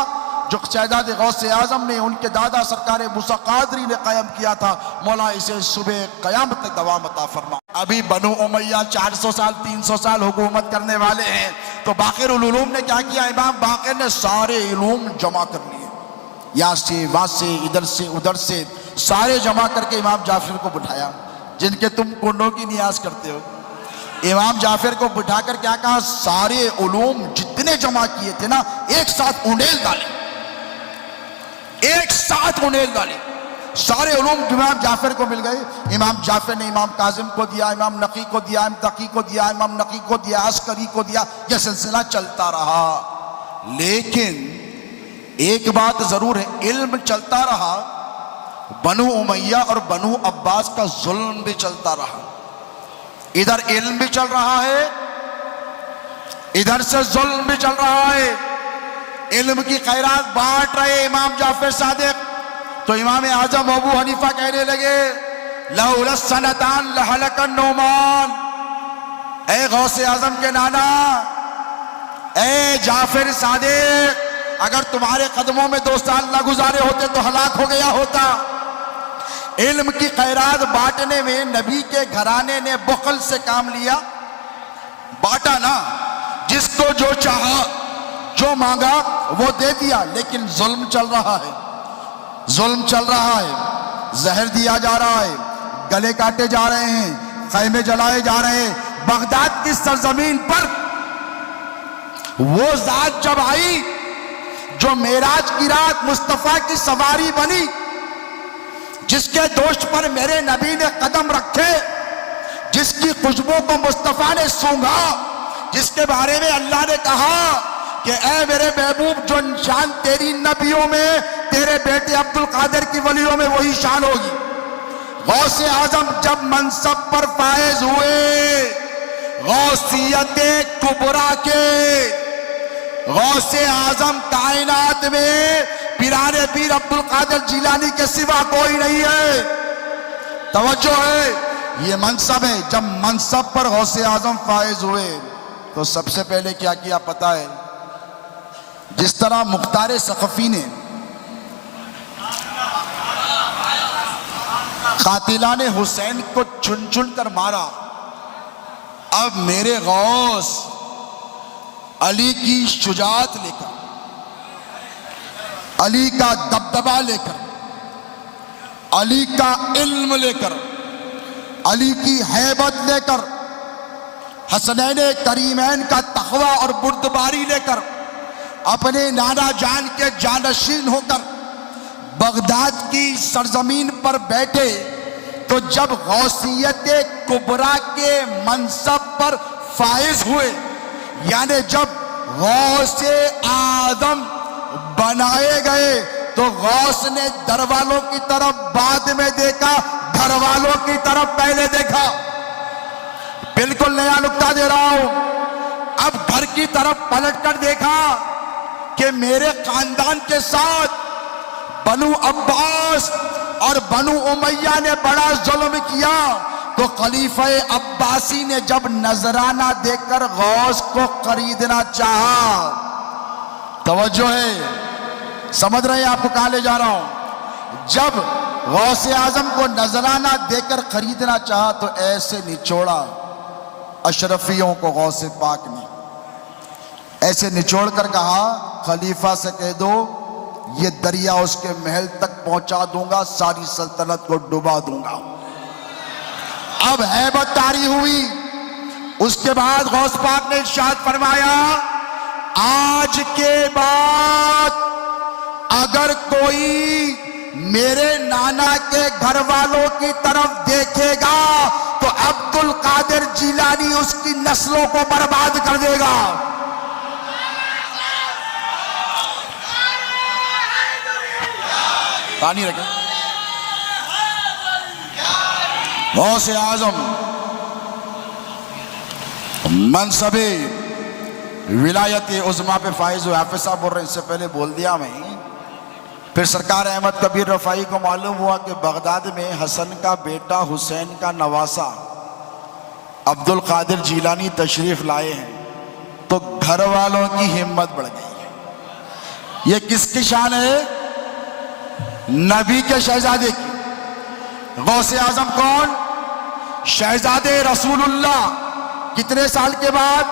جو شہزاد غوث اعظم نے ان کے دادا سرکار موسیٰ قادری نے قائم کیا تھا، مولا اسے صبح قیامت تک دوام عطا فرما۔ ابھی بنو امیہ 400 سال 300 سال حکومت کرنے والے ہیں، تو باقر العلوم نے کیا کیا؟ امام باقر نے سارے علوم جمع کر لیے، یہاں سے وہاں سے ادھر سے ادھر سے سارے جمع کر کے امام جعفر کو بٹھایا، جن کے تم کنڈوں کی نیاز کرتے ہو۔ امام جعفر کو بٹھا کر کیا کہا؟ سارے علوم جتنے جمع کیے تھے نا، ایک ساتھ انڈیل ڈالے، ایک ساتھ انڈیل ڈالے، سارے علوم امام جعفر کو مل گئے۔ امام جعفر نے امام کاظم کو دیا، امام نقی کو دیا، امام تقی کو دیا، امام نقی کو دیا، عسکری کو دیا، یہ سلسلہ چلتا رہا۔ لیکن ایک بات ضرور ہے، علم چلتا رہا، بنو امیہ اور بنو عباس کا ظلم بھی چلتا رہا۔ ادھر علم بھی چل رہا ہے، ادھر سے ظلم بھی چل رہا ہے۔ علم کی خیرات بانٹ رہے امام جعفر صادق، تو امام اعظم ابو حنیفہ کہنے لگے لولا السنتان لہلک النعمان، اے غوث اعظم کے نانا، اے جعفر صادق، اگر تمہارے قدموں میں 2 سال نہ گزارے ہوتے تو ہلاک ہو گیا ہوتا۔ علم کی خیرات بانٹنے میں نبی کے گھرانے نے بخل سے کام لیا، بانٹا نا، جس کو جو چاہا، جو مانگا وہ دے دیا، لیکن ظلم چل رہا ہے، ظلم چل رہا ہے، زہر دیا جا رہا ہے، گلے کاٹے جا رہے ہیں، خیمے جلائے جا رہے ہیں۔ بغداد کی سرزمین پر وہ ذات جب آئی جو معراج کی رات مصطفیٰ کی سواری بنی، جس کے دوشت پر میرے نبی نے قدم رکھے، جس کی خوشبو کو مصطفیٰ نے سونگھا، جس کے بارے میں اللہ نے کہا کہ اے میرے محبوب، جو شان تیری نبیوں میں، تیرے بیٹے عبدالقادر کی ولیوں میں وہی شان ہوگی۔ غوث اعظم جب منصب پر فائز ہوئے، غوثیت کبریٰ کے، غوث اعظم کائنات میں پیران پیر عبدالقادر جیلانی کے سوا کوئی نہیں ہے۔ توجہ ہے، یہ منصب ہے۔ جب منصب پر غوث اعظم فائز ہوئے تو سب سے پہلے کیا کیا پتہ ہے؟ جس طرح مختار ثقفی نے قاتلان حسین کو چن چن کر مارا، اب میرے غوث علی کی شجاعت لے کر، علی کا دبدبہ لے کر، علی کا علم لے کر، علی کی ہیبت لے کر، حسنین کریمین کا تقوی اور بردباری لے کر، اپنے نانا جان کے جانشین ہو کر بغداد کی سرزمین پر بیٹھے، تو جب غوثیت کبریٰ کے منصب پر فائز ہوئے، یعنی جب غوث اعظم بنائے گئے، تو غوث نے در والوں کی طرف بعد میں دیکھا، گھر والوں کی طرف پہلے دیکھا۔ بالکل نیا نکتہ دے رہا ہوں۔ اب گھر کی طرف پلٹ کر دیکھا کہ میرے خاندان کے ساتھ بنو عباس اور بنو امیہ نے بڑا ظلم کیا، تو خلیفہ عباسی نے جب نذرانہ دے کر غوث کو خریدنا چاہا، توجہ ہے، سمجھ رہے ہیں آپ کو کہاں لے جا رہا ہوں؟ جب غوث اعظم کو نذرانہ دے کر خریدنا چاہا تو ایسے نچوڑا اشرفیوں کو غوث پاک نے، ایسے نچوڑ کر کہا خلیفہ سے کہہ دو یہ دریا اس کے محل تک پہنچا دوں گا، ساری سلطنت کو ڈبا دوں گا۔ اب ہیبت طاری ہوئی۔ اس کے بعد غوث پاک نے ارشاد فرمایا، آج کے بعد اگر کوئی میرے نانا کے گھر والوں کی طرف دیکھے گا تو عبد القادر جیلانی اس کی نسلوں کو برباد کر دے گا۔ پانی رکھیں۔ غوث اعظم منصب ولایت عظمیٰ پہ فائز ہوئے۔ حافظ صاحب بول رہے ہیں، اس سے پہلے بول دیا میں۔ پھر سرکار احمد کبیر رفاعی کو معلوم ہوا کہ بغداد میں حسن کا بیٹا حسین کا نواسا عبد القادر جیلانی تشریف لائے ہیں، تو گھر والوں کی ہمت بڑھ گئی ہے۔ یہ کس کی شان ہے؟ نبی کے شہزادے کی۔ غوث اعظم کون؟ شہزادے رسول اللہ۔ کتنے سال کے بعد؟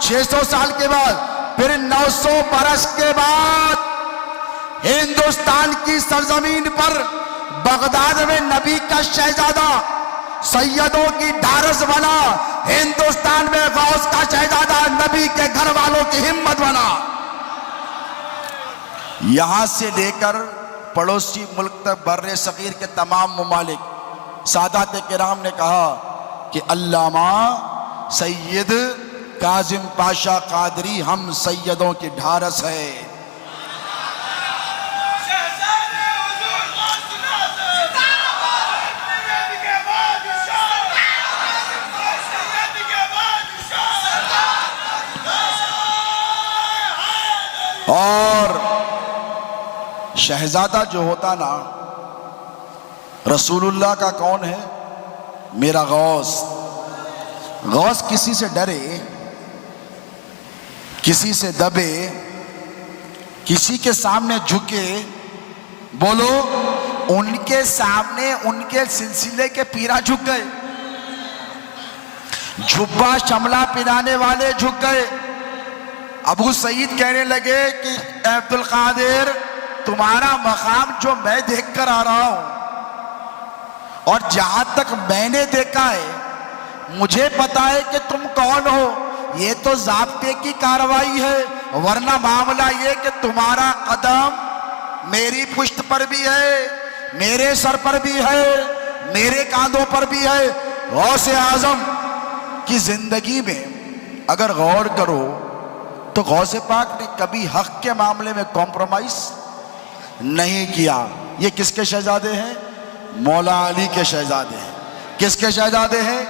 600 سال کے بعد۔ پھر 900 برس کے بعد ہندوستان کی سرزمین پر بغداد میں نبی کا شہزادہ سیدوں کی ڈھارس بنا، ہندوستان میں غوث کا شہزادہ نبی کے گھر والوں کی ہمت بنا۔ یہاں سے لے کر پڑوسی ملک تک بر صغیر کے تمام ممالک سادات کرام نے کہا کہ علامہ سید کاظم پاشا قادری ہم سیدوں کی ڈھارس ہے۔ اور شہزادہ جو ہوتا نا رسول اللہ کا کون ہے؟ میرا غوث۔ غوث کسی سے ڈرے، کسی سے دبے، کسی کے سامنے جھکے، بولو ان کے سامنے ان کے سلسلے کے پیرا جھک گئے، جھبا شملہ پہنانے والے جھک گئے۔ ابو سعید کہنے لگے کہ اے عبد القادر، تمہارا مقام جو میں دیکھ کر آ رہا ہوں اور جہاں تک میں نے دیکھا ہے مجھے پتا ہے کہ تم کون ہو، یہ تو ضابطے کی کارروائی ہے، ورنہ معاملہ یہ کہ تمہارا قدم میری پشت پر بھی ہے، میرے سر پر بھی ہے، میرے کاندھوں پر بھی ہے۔ غوث اعظم کی زندگی میں اگر غور کرو تو غوث پاک نے کبھی حق کے معاملے میں کمپرومائز نہیں کیا۔ یہ کس کے شہزادے ہیں؟ مولا علی کے شہزادے ہیں۔ کس کے شہزادے ہیں؟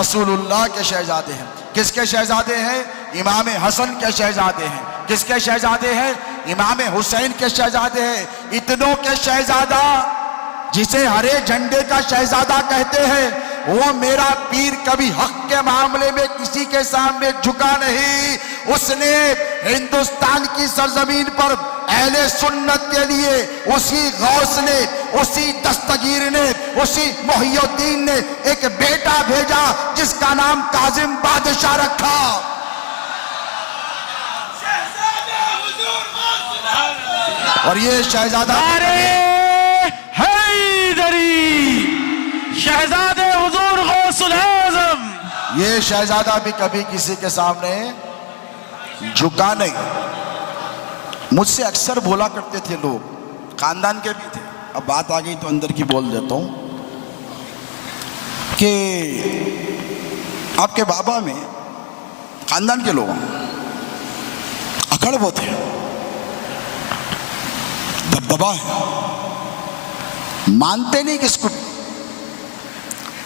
رسول اللہ کے شہزادے ہیں۔ کس کے شہزادے ہیں؟ امام حسن کے شہزادے ہیں۔ کس کے شہزادے ہیں؟ امام حسین کے شہزادے ہیں۔ اتنوں کے شہزادہ جسے ہرے جھنڈے کا شہزادہ کہتے ہیں، وہ میرا پیر کبھی حق کے معاملے میں کسی کے سامنے جھکا نہیں۔ اس نے ہندوستان کی سرزمین پر اہل سنت کے لیے اسی غوث نے، اسی دستگیر نے، اسی محی الدین نے ایک بیٹا بھیجا جس کا نام کاظم بادشاہ رکھا۔ اور یہ شہزادہ شہزادے حضور غوث الاعظم، یہ شہزادہ بھی کبھی کسی کے سامنے جھکا نہیں۔ مجھ سے اکثر بولا کرتے تھے لوگ، خاندان کے بھی تھے، اب بات آ گئی تو اندر کی بول دیتا ہوں، کہ آپ کے بابا میں خاندان کے لوگ اکڑ وہ تھے، دبدبا ہے، مانتے نہیں کس کو۔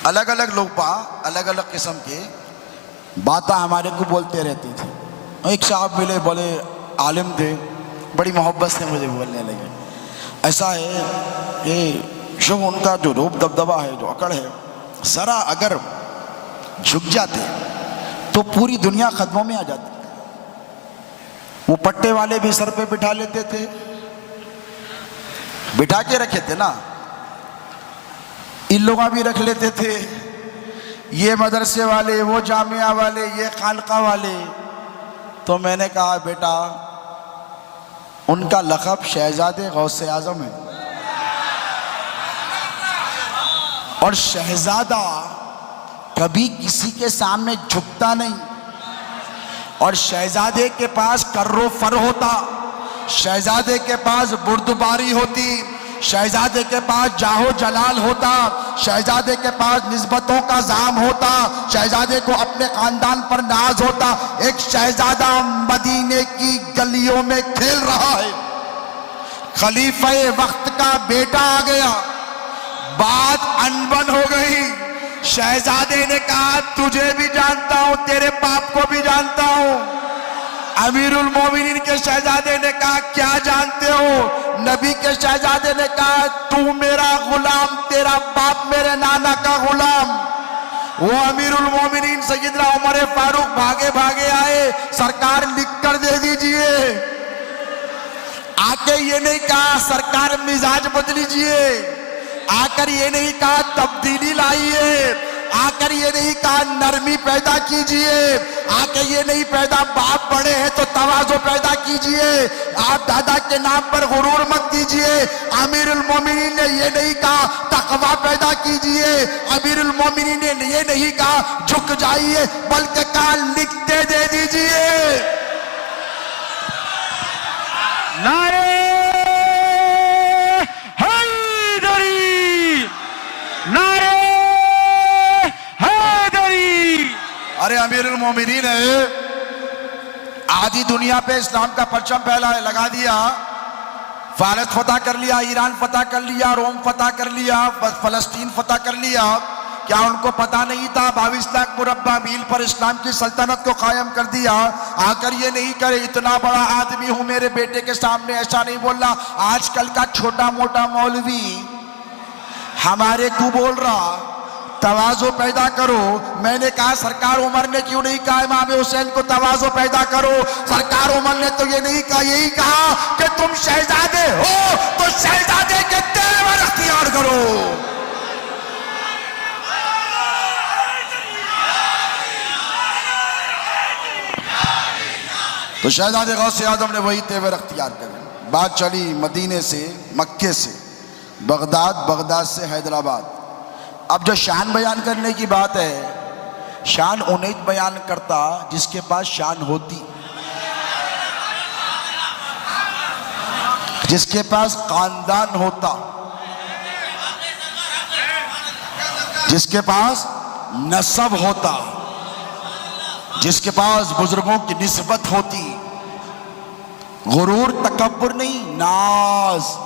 الگ الگ لوگ الگ الگ قسم کے باتیں ہمارے کو بولتے رہتے تھے۔ ایک صاحب ملے، بولے عالم تھے، بڑی محبت سے مجھے بولنے لگے، ایسا ہے کہ جو ان کا جو روپ دبدبا ہے، جو اکڑ ہے، ذرا اگر جھک جاتے تو پوری دنیا قدموں میں آ جاتی۔ وہ پٹے والے بھی سر پہ بٹھا لیتے تھے، بٹھا کے رکھے تھے نا، ان لوگوں بھی رکھ لیتے تھے، یہ مدرسے والے، وہ جامعہ والے، یہ خانقاہ والے۔ تو میں نے کہا بیٹا ان کا لقب شہزادے غوث اعظم ہے، اور شہزادہ کبھی کسی کے سامنے جھکتا نہیں، اور شہزادے کے پاس کر و فر ہوتا، شہزادے کے پاس بردباری ہوتی، شہزادے کے پاس جاہو جلال ہوتا، شہزادے کے پاس نسبتوں کا زام ہوتا، شہزادے کو اپنے خاندان پر ناز ہوتا. ایک شہزادہ مدینے کی گلیوں میں کھیل رہا ہے، خلیفہ وقت کا بیٹا آ گیا، بات انبن ہو گئی. شہزادے نے کہا تجھے بھی جانتا ہوں، تیرے باپ کو بھی جانتا ہوں. امیر المومنین کے شہزادے نے کہا کیا جانتے ہو؟ نبی کے شہزادے نے کہا تو میرا غلام، تیرا باپ میرے نانا کا غلام. وہ امیر المومنین سیدنا عمر فاروق بھاگے بھاگے آئے، سرکار لکھ کر دے دیجئے. آ کے یہ نہیں کہا سرکار مزاج بدلیجئے، آ کر یہ نہیں کہا تبدیلی لائیے، آ کر یہ نہیں کہا نرمی پیدا کیجئے، آ کے یہ نہیں پیدا باپ بڑے ہیں تو تواضع پیدا کیجئے، آپ دادا کے نام پر غرور مت کیجئے. امیر المومنین نے یہ نہیں کہا تقوی پیدا کیجئے، امیر المومنین نے یہ نہیں کہا جھک جائیے، بلکہ کہا لکھتے دے دیجئے. نعرہ حیدری، نعرہ حیدری. ارے امیر المومنین ہے، آدھی دنیا پہ اسلام کا پرچم پھیلا ہے، لگا دیا. فارس فتح کر لیا، ایران فتح کر لیا، روم فتح کر لیا، فلسطین فتح کر لیا. کیا ان کو پتا نہیں تھا 22 لاکھ مربع میل پر اسلام کی سلطنت کو قائم کر دیا؟ آ کر یہ نہیں کرے اتنا بڑا آدمی ہوں میرے بیٹے کے سامنے ایسا نہیں بولنا. آج کل کا چھوٹا موٹا مولوی ہمارے کو بول رہا تواضع پیدا کرو. میں نے کہا سرکار عمر نے کیوں نہیں کہا امام حسین کو تواضع پیدا کرو؟ سرکار عمر نے تو یہ نہیں کہا، یہی کہا کہ تم شہزادے ہو تو شہزادے کے تیور اختیار کرو. تو شہزادے غوث اعظم نے وہی تیور اختیار کرے. بات چلی مدینے سے، مکے سے بغداد، بغداد سے حیدرآباد. اب جو شان بیان کرنے کی بات ہے، شان انہیں بیان کرتا جس کے پاس شان ہوتی، جس کے پاس خاندان ہوتا، جس کے پاس نسب ہوتا، جس کے پاس بزرگوں کی نسبت ہوتی. غرور تکبر نہیں، ناز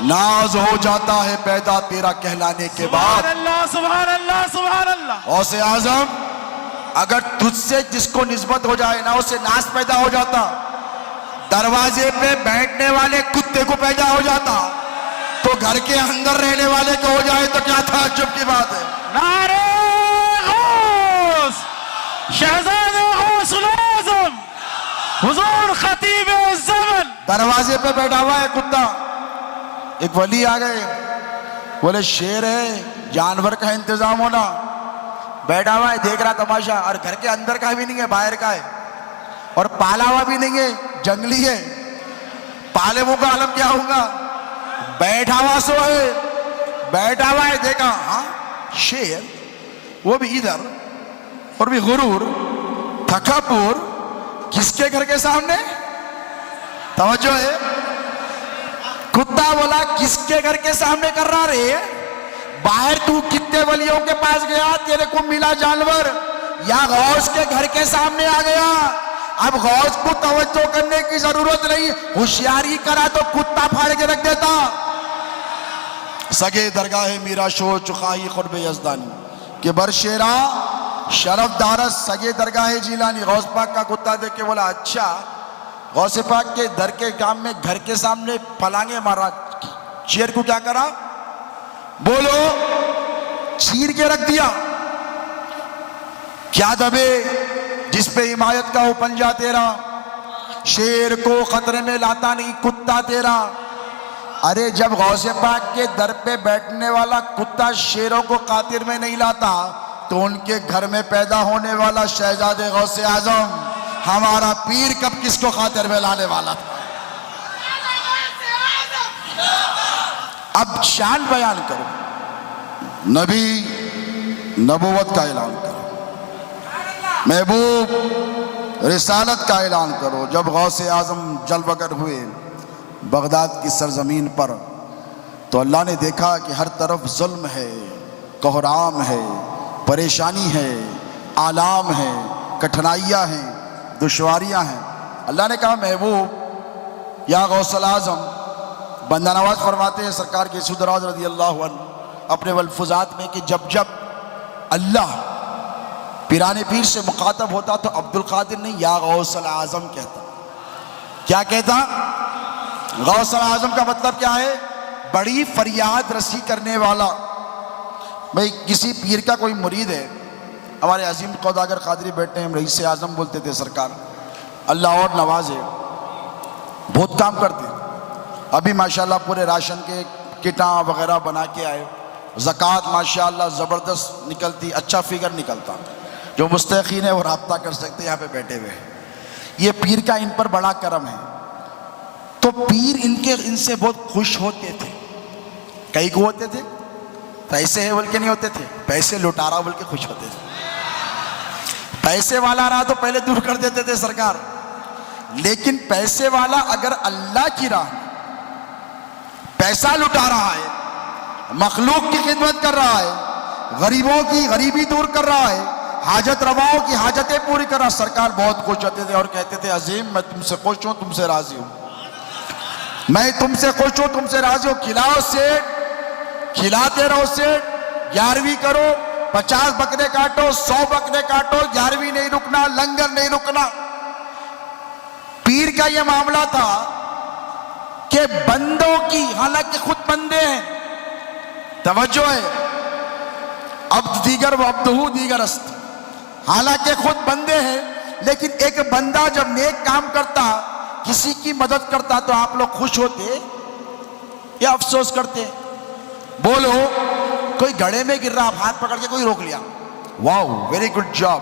ناز ہو جاتا ہے پیدا تیرا کہلانے کے بعد. سبحان اللہ، سبحان اللہ، سبحان اللہ. غوث اعظم اگر تجھ سے جس کو نسبت ہو جائے نا اسے ناز پیدا ہو جاتا، دروازے پہ بیٹھنے والے کتے کو پیدا ہو جاتا، تو گھر کے اندر رہنے والے کو ہو جائے تو کیا تعجب کی بات ہے. نعرہ غوث، شہزادہ غوث اعظم، حضور خطیب الزمن. دروازے پہ بیٹھا ہوا ہے کتا، ایک ولی آ گئے، بولے شیر ہے جانور کا انتظام ہونا. بیٹھا ہوا ہے دیکھ رہا تماشا، اور گھر کے اندر کا بھی نہیں ہے باہر کا ہے، اور پالا ہوا بھی نہیں ہے، جنگلی ہے. پالے منہ کا عالم کیا ہوگا؟ بیٹھا ہوا سو ہے، بیٹھا ہوا ہے دیکھا ہاں شیر، وہ بھی ادھر، اور بھی غرور تکبر. کس کے گھر کے سامنے؟ توجہ ہے. کتا بولا کس کے گھر کے سامنے کر رہا رے؟ باہر تو کتنے ولیوں کے پاس گیا، تیرے کو ملا جانور، یا غوث کے گھر کے سامنے آ گیا. اب غوث کو توجہ کرنے کی ضرورت نہیں، ہوشیاری کرا تو کتا پھاڑ کے رکھ دیتا. سگے درگاہ میرا شو چخاہی قرب یزدانی کہ برشیرا شرف دارس سگے درگاہ جیلانی. غوث پاک کا کتا دیکھ کے بولا اچھا، غوث پاک کے در کے کام میں گھر کے سامنے پلانگے مارا، چیر کو کیا کرا؟ بولو چیر کے رکھ دیا. کیا دبے جس پہ حمایت کا ہو پنجا تیرا، شیر کو خطرے میں لاتا نہیں کتا تیرا. ارے جب غوث پاک کے در پہ بیٹھنے والا کتا شیروں کو قاطر میں نہیں لاتا تو ان کے گھر میں پیدا ہونے والا شہزادے غوث اعظم ہمارا پیر کب کس کو خاطر میں لانے والا تھا؟ اب شان بیان کرو، نبی نبوت کا اعلان کرو، محبوب رسالت کا اعلان کرو. جب غوث اعظم جلوگر ہوئے بغداد کی سرزمین پر تو اللہ نے دیکھا کہ ہر طرف ظلم ہے، کوہرام ہے، پریشانی ہے، آلام ہے، کٹھنائیاں ہیں، دشواریاں ہیں۔ اللہ نے کہا محبوب یا غوث الاعظم، بندہ نواز فرماتے ہیں سرکار کے سدراج رضی اللہ عنہ اپنے ملفوظات میں کہ جب جب اللہ پیران پیر سے مخاطب ہوتا تو عبد القادر نہیں یا غوث الاعظم کہتا۔ کیا کہتا؟ غوث الاعظم کا مطلب کیا ہے؟ بڑی فریاد رسی کرنے والا۔ بھئی کسی پیر کا کوئی مرید ہے، ہمارے عظیم قوداگر قادری بیٹے ہم رئیس اعظم بولتے تھے سرکار، اللہ اور نوازے، بہت کام کرتے، ابھی ماشاءاللہ پورے راشن کے کٹاں وغیرہ بنا کے آئے، زکوٰۃ ماشاءاللہ زبردست نکلتی، اچھا فگر نکلتا، جو مستحقین ہے وہ رابطہ کر سکتے یہاں پہ بیٹھے ہوئے۔ یہ پیر کا ان پر بڑا کرم ہے، تو پیر ان سے بہت خوش ہوتے تھے۔ کئی کو ہوتے تھے؟ پیسے ہے بول کے نہیں ہوتے تھے، پیسے لٹا رہا بول کے خوش ہوتے تھے۔ پیسے والا رہا تو پہلے دور کر دیتے تھے سرکار، لیکن پیسے والا اگر اللہ کی راہ پیسہ لٹا رہا ہے، مخلوق کی خدمت کر رہا ہے، غریبوں کی غریبی دور کر رہا ہے، حاجت رواؤں کی حاجتیں پوری کر رہا، سرکار بہت خوش ہوتے تھے اور کہتے تھے عظیم میں تم سے خوش ہوں، تم سے راضی ہوں، میں تم سے خوش ہوں، تم سے راضی ہوں، کھلاؤ سیٹ، کھلاتے رہو سیٹ، 11ویں کرو، 50 بکرے کاٹو، 100 بکرے کاٹو، 11ویں نہیں رکنا، لنگر نہیں رکنا۔ پیر کا یہ معاملہ تھا کہ بندوں کی، حالانکہ خود بندے ہیں، توجہ ہے، عبد دیگر و عبدہو دیگر است، حالانکہ خود بندے ہیں، لیکن ایک بندہ جب نیک کام کرتا، کسی کی مدد کرتا تو آپ لوگ خوش ہوتے یا افسوس کرتے؟ بولو، کوئی گڑھے میں گر رہا، آپ ہاتھ پکڑ کے کوئی روک لیا، واو ویری گڈ جاب،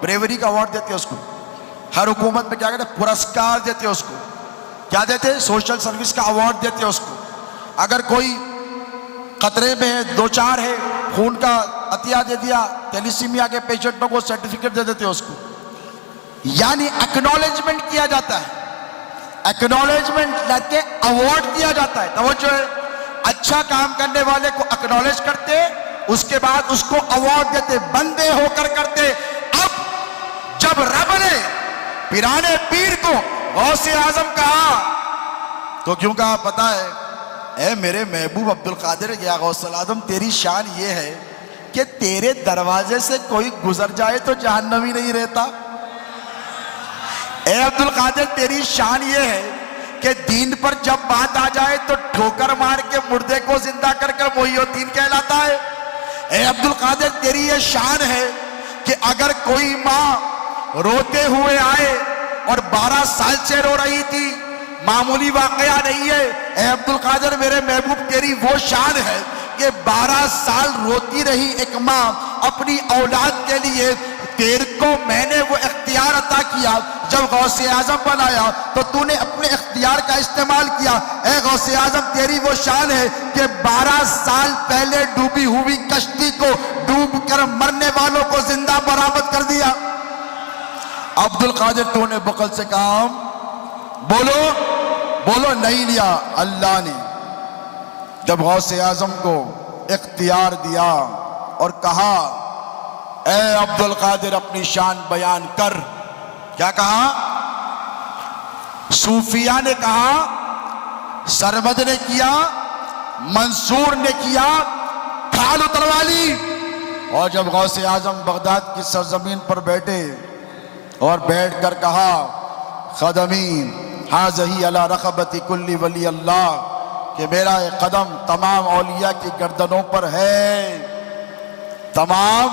بریوری کا ایوارڈ دیتے اس کو، ہر حکومت میں کیا کہتے ہیں پرسکار دیتے اس کو، کیا دیتے؟ سوشل سروس کا ایوارڈ دیتے اس کو۔ اگر کوئی خطرے میں ہے، 2-4 ہے، خون کا عطیہ دے دیا، تیلیسیمیا کے پیشنٹوں کو سرٹیفکیٹ دے دیتے اس کو، یعنی اکنالجمنٹ کیا جاتا ہے، اکنالجمنٹ کے ایوارڈ دیا جاتا ہے، توجہ ہے، اچھا کام کرنے والے کو اکنالج کرتے، اس کے بعد اس کو ایوارڈ دیتے، بندے ہو کر کرتے۔ اب جب رب نے پیرانے پیر کو غوث اعظم کہا تو کیوں کہا پتہ ہے؟ اے میرے محبوب عبد القادر یا غوث الاعظم، تیری شان یہ ہے کہ تیرے دروازے سے کوئی گزر جائے تو جہنمی نہیں رہتا۔ اے عبد القادر تیری شان یہ ہے کہ دین پر جب بات آ جائے تو ٹھوکر مار کے مردے کو زندہ کر کر محی الدین کہلاتا ہے۔ اے عبد القادر تیری یہ شان ہے کہ اگر کوئی ماں روتے ہوئے آئے اور 12 سال سے رو رہی تھی، معمولی واقعہ نہیں ہے، اے عبد القادر میرے محبوب تیری وہ شان ہے کہ 12 سال روتی رہی ایک ماں اپنی اولاد کے لیے، تیرے کو میں نے وہ اختیار عطا کیا، جب غوث اعظم بنایا تو تو نے اپنے اختیار کا استعمال کیا۔ اے غوث اعظم تیری وہ شان ہے کہ 12 سال پہلے ڈوبی ہوئی کشتی کو ڈوب کر مرنے والوں کو زندہ برآمد کر دیا۔ عبد القادر تو نے بخل سے کام بولو نہیں لیا، اللہ نے جب غوث اعظم کو اختیار دیا اور کہا اے عبد القادر اپنی شان بیان کر، کیا کہا؟ صوفیہ نے کہا، سرمد نے کیا، منصور نے کیا، کھال اتروا لی۔ اور جب غوث اعظم بغداد کی سرزمین پر بیٹھے اور بیٹھ کر کہا قدمی ھذہ علی رقبۃ کل ولی اللہ، کہ میرا یہ قدم تمام اولیاء کی گردنوں پر ہے، تمام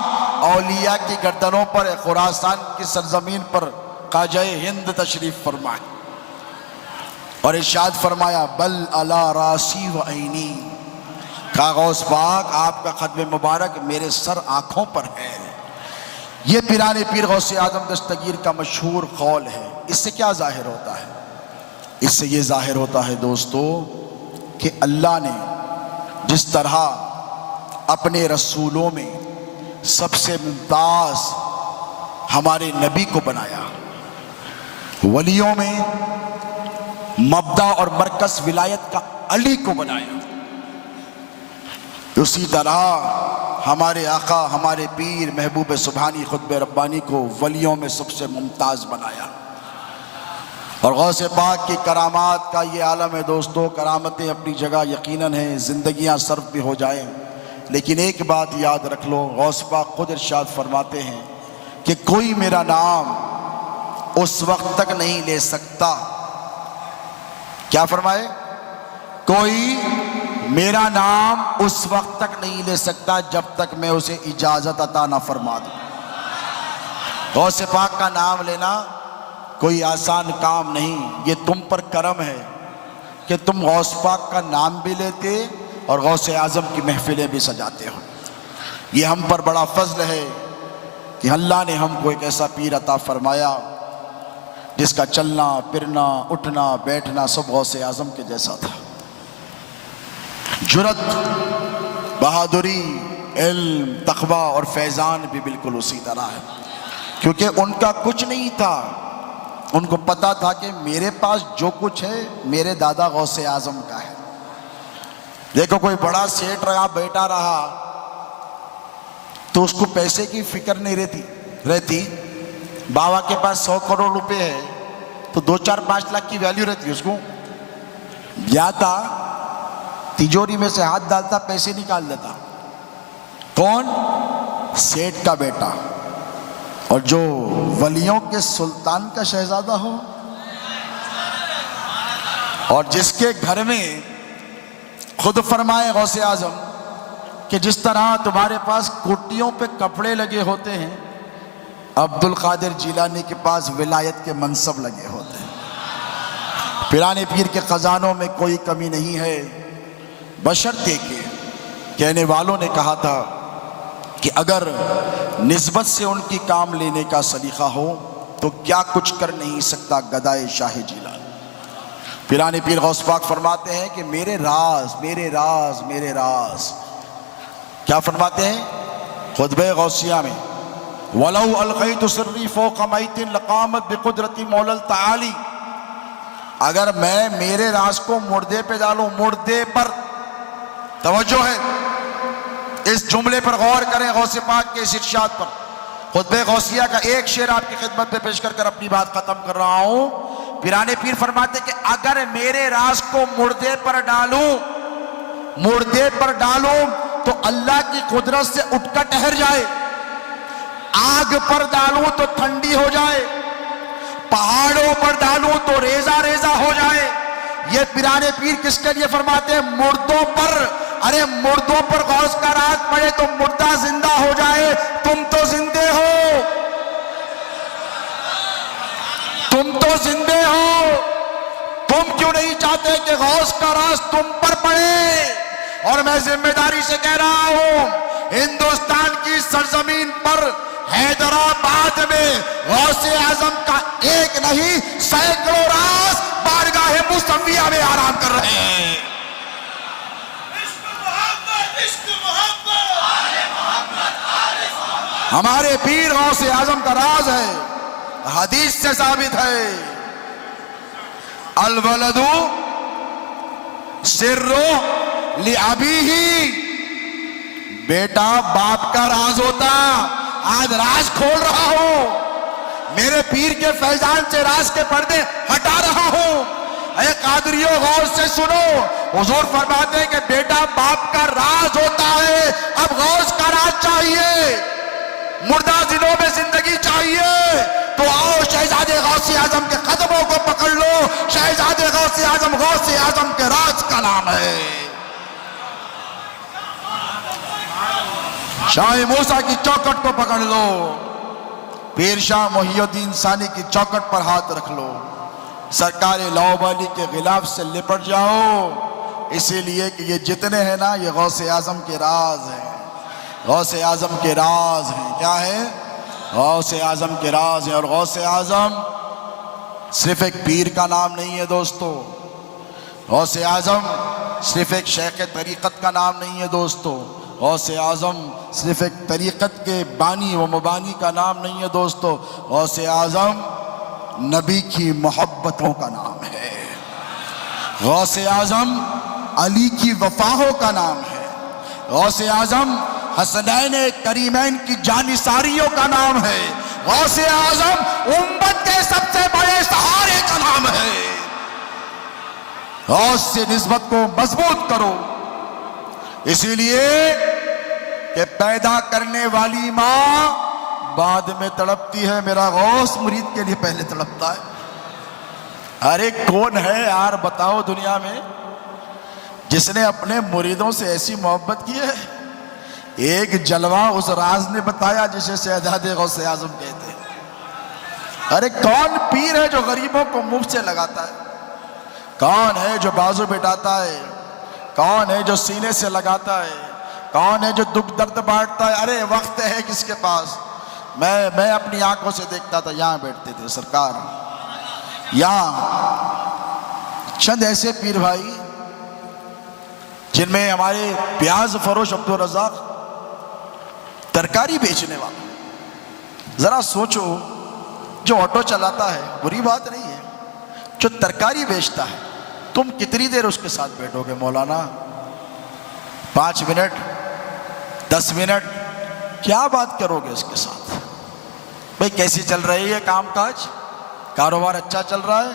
اولیاء کی گردنوں پر، خراسان کی سرزمین پر خواجہ ہند تشریف فرمائے اور ارشاد فرمایا بل علی راسی و عینی، کہا غوث پاک آپ کا ختم مبارک میرے سر آنکھوں پر ہے۔ یہ پیرانے پیر غوث اعظم دستگیر کا مشہور قول ہے۔ اس سے کیا ظاہر ہوتا ہے؟ اس سے یہ ظاہر ہوتا ہے دوستو کہ اللہ نے جس طرح اپنے رسولوں میں سب سے ممتاز ہمارے نبی کو بنایا، ولیوں میں مبدا اور مرکز ولایت کا علی کو بنایا، اسی طرح ہمارے آقا ہمارے پیر محبوب سبحانی خطب ربانی کو ولیوں میں سب سے ممتاز بنایا. اور غوث پاک کی کرامات کا یہ عالم ہے دوستو. کرامتیں اپنی جگہ یقیناً ہیں، زندگیاں صرف بھی ہو جائیں، لیکن ایک بات یاد رکھ لو، غوث پاک خود ارشاد فرماتے ہیں کہ کوئی میرا نام اس وقت تک نہیں لے سکتا. کیا فرمائے؟ کوئی میرا نام اس وقت تک نہیں لے سکتا جب تک میں اسے اجازت عطا نہ فرما دوں. غوث پاک کا نام لینا کوئی آسان کام نہیں. یہ تم پر کرم ہے کہ تم غوث پاک کا نام بھی لیتے اور غوث اعظم کی محفلیں بھی سجاتے ہو. یہ ہم پر بڑا فضل ہے کہ اللہ نے ہم کو ایک ایسا پیر عطا فرمایا جس کا چلنا پھرنا اٹھنا بیٹھنا سب غوث اعظم کے جیسا تھا. جرت، بہادری، علم، تقوی اور فیضان بھی بالکل اسی طرح ہے، کیونکہ ان کا کچھ نہیں تھا. ان کو پتا تھا کہ میرے پاس جو کچھ ہے میرے دادا غوث اعظم کا ہے. دیکھو کوئی بڑا سیٹ رہا بیٹا رہا تو اس کو پیسے کی فکر نہیں رہتی. بابا کے پاس 100 کروڑ روپے ہے تو 2-4-5 لاکھ کی ویلیو رہتی. اس کو جاتا تجوری میں سے ہاتھ ڈالتا پیسے نکال دیتا. کون؟ سیٹ کا بیٹا. اور جو ولیوں کے سلطان کا شہزادہ ہو اور جس کے گھر میں خود فرمائے غوث اعظم کہ جس طرح تمہارے پاس کوٹیوں پہ کپڑے لگے ہوتے ہیں، عبد القادر جیلانی کے پاس ولایت کے منصب لگے ہوتے ہیں. پیرانے پیر کے خزانوں میں کوئی کمی نہیں ہے، بشرطے کہ کہنے والوں نے کہا تھا کہ اگر نسبت سے ان کی کام لینے کا سلیقہ ہو تو کیا کچھ کر نہیں سکتا گدائے شاہ جیلانی. پیرانے پیر غوث پاک فرماتے ہیں کہ میرے راز میرے راز میرے راز. کیا فرماتے ہیں خطبہ غوثیہ میں؟ وَلَوْ أَلْقَيْتُ سِرِّي فَوْقَ مَيْتٍ لَقَامَتْ بِقُدْرَتِ مَوْلَى الْتَعَالِي. اگر میں میرے راز کو مردے پہ ڈالوں، مردے پر، توجہ ہے اس جملے پر غور کریں، غوث پاک کے اس ارشاد پر. خطبہ غوثیہ کا ایک شعر آپ کی خدمت میں پیش کر اپنی بات ختم کر رہا ہوں. پیرانے پیر فرماتے کہ اگر میرے راز کو مردے پر ڈالوں تو اللہ کی قدرت سے اٹھ کر ٹھہر جائے. آگ پر ڈالوں تو ٹھنڈی ہو جائے، پہاڑوں پر ڈالوں تو ریزہ ریزہ ہو جائے. یہ پیرانے پیر کس کے لیے فرماتے ہیں؟ مردوں پر. ارے مردوں پر غوث کا راز پڑے تو مردہ زندہ ہو جائے. تم تو زندے ہو، تم تو زندے ہو. تم کیوں نہیں چاہتے کہ غوث کا راز تم پر پڑے؟ اور میں ذمہ داری سے کہہ رہا ہوں، ہندوستان کی سرزمین پر حیدرآباد میں غوث اعظم کا ایک نہیں سینکڑوں راز بارگاہ مصطفیہ میں آرام کر رہے ہیں. ہمارے پیر غوث اعظم کا راز ہے، حدیث سے ثابت ہے، الولد سر لابیہ. بیٹا باپ کا راز ہوتا. آج راز کھول رہا ہوں، میرے پیر کے فیضان سے راز کے پردے ہٹا رہا ہوں. اے قادریو غور سے سنو، حضور فرماتے ہیں کہ بیٹا باپ کا راز ہوتا ہے. اب غوث کا راز چاہیے، مردہ دلوں میں زندگی چاہیے تو آؤ شہزادے غوث اعظم کے قدموں کو پکڑ لو. شہزادے غوث اعظم کے راز کا نام ہے. شاہ موسیٰ کی چوکٹ کو پکڑ لو، پیر شاہ محی الدین ثانی کی چوکٹ پر ہاتھ رکھ لو، سرکار لاؤبالی کے غلاف سے لپٹ جاؤ. اسی لیے کہ یہ جتنے ہیں نا یہ غوث اعظم کے راز ہیں. غوث اعظم کے راز ہیں. کیا ہے؟ غوث اعظم کے راز ہیں. اور غوث اعظم صرف ایک پیر کا نام نہیں ہے دوستو. غوث اعظم صرف ایک شیخ طریقت کا نام نہیں ہے دوستو. غوث اعظم صرف ایک طریقت کے بانی و مبانی کا نام نہیں ہے دوستو. غوث اعظم نبی کی محبتوں کا نام ہے. غوث اعظم علی کی وفاؤں کا نام ہے. غوث اعظم حسنین کریمین کی جانثاریوں کا نام ہے. غوث اعظم امت کے سب سے بڑے سہارے کا نام ہے. غوث سے نسبت کو مضبوط کرو. اسی لیے کہ پیدا کرنے والی ماں بعد میں تڑپتی ہے, میرا غوث مرید کے لیے پہلے تڑپتا ہے. ارے کون ہے یار بتاؤ دنیا میں جس نے اپنے مریدوں سے ایسی محبت کی ہے؟ ایک جلوہ اس راز نے بتایا جسے شہزاد غوث اعظم کہتے ہیں. ارے کون پیر ہے جو غریبوں کو مفت سے لگاتا ہے؟ کون ہے جو بازو بٹاتا ہے؟ کون ہے جو سینے سے لگاتا ہے؟ کون ہے جو دکھ درد بانٹتا ہے؟ ارے وقت ہے کس کے پاس؟ میں اپنی آنکھوں سے دیکھتا تھا, یہاں بیٹھتے تھے سرکار, یہاں چند ایسے پیر بھائی جن میں ہمارے پیاز فروش عبدالرزاق, ترکاری بیچنے والا. ذرا سوچو, جو آٹو چلاتا ہے بری بات نہیں ہے, جو ترکاری بیچتا ہے تم کتنی دیر اس کے ساتھ بیٹھو گے مولانا؟ 5 منٹ 10 منٹ کیا بات کرو گے اس کے ساتھ؟ بھئی کیسی چل رہی ہے کام کاج؟ کاروبار اچھا چل رہا ہے؟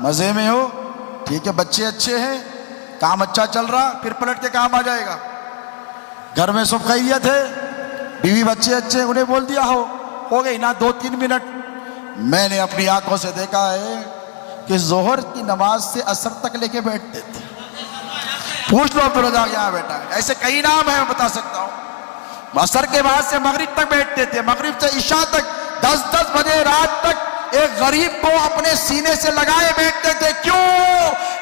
مزے میں ہو؟ ٹھیک ہے, بچے اچھے ہیں, کام اچھا چل رہا, پھر پلٹ کے کام آ جائے گا. گھر میں سب خیریت ہے, بیوی بچے اچھے, انہیں بول دیا ہو گئی نا 2-3 منٹ. میں نے اپنی آنکھوں سے دیکھا ہے کہ ظہر کی نماز سے عصر تک لے کے بیٹھتے تھے. پوچھ لو عبدالرزاق یہاں بیٹھا ہے, ایسے کئی نام ہیں میں بتا سکتا ہوں. عصر کے بعد سے مغرب تک بیٹھتے تھے, مغرب سے عشاء تک 10 بجے رات تک ایک غریب کو اپنے سینے سے لگائے بیٹھتے تھے. کیوں؟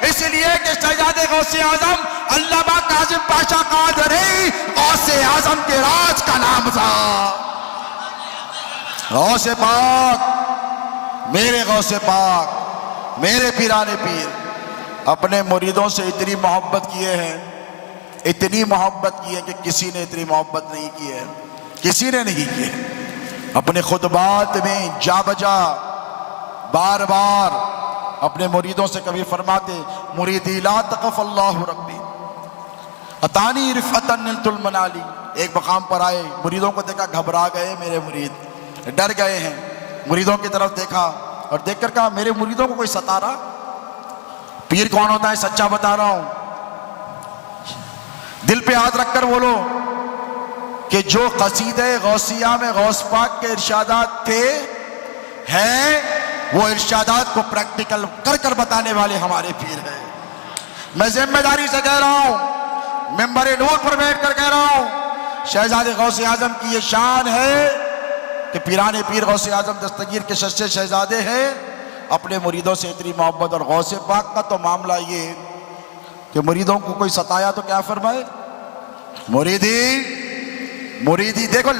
اس لیے کہ شہزاد غوث اعظم علامہ کاظم پاشا قادری غوث اعظم کے راج کا نام تھا. غوث پاک, میرے غوث پاک, میرے پیرانے پیر اپنے مریدوں سے اتنی محبت کیے ہیں, اتنی محبت کی ہے کہ کسی نے اتنی محبت نہیں کی ہے, کسی نے نہیں کی ہے. اپنے خطبات میں جا بجا بار بار اپنے مریدوں سے کبھی فرماتے, مریدی لا تقف اللہ ربی اتانی رفعتا نلت المنالی. ایک مقام پر آئے, مریدوں کو دیکھا, گھبرا گئے میرے مرید, ڈر گئے ہیں. مریدوں کی طرف دیکھا اور دیکھ کر کہا, میرے مریدوں کو کوئی ستا رہا؟ پیر کون ہوتا ہے سچا بتا رہا ہوں, دل پہ ہاتھ رکھ کر بولو کہ جو قصیدہ غوثیہ میں غوث پاک کے ارشادات تھے ہیں, وہ ارشادات کو پریکٹیکل کر کر بتانے والے ہمارے پیر ہیں. میں ذمہ داری سے کہہ رہا ہوں, ممبر نور پر بیٹھ کر کہہ رہا ہوں, شہزاد غوث اعظم کی یہ شان ہے کہ پیرانے پیر غوث اعظم دستگیر کے سچے شہزادے ہیں. اپنے مریدوں سے اتنی محبت. اور غوث پاک کا تو معاملہ یہ کہ مریدوں کو کوئی ستایا تو کیا فرمائے, مریدی دیکھو,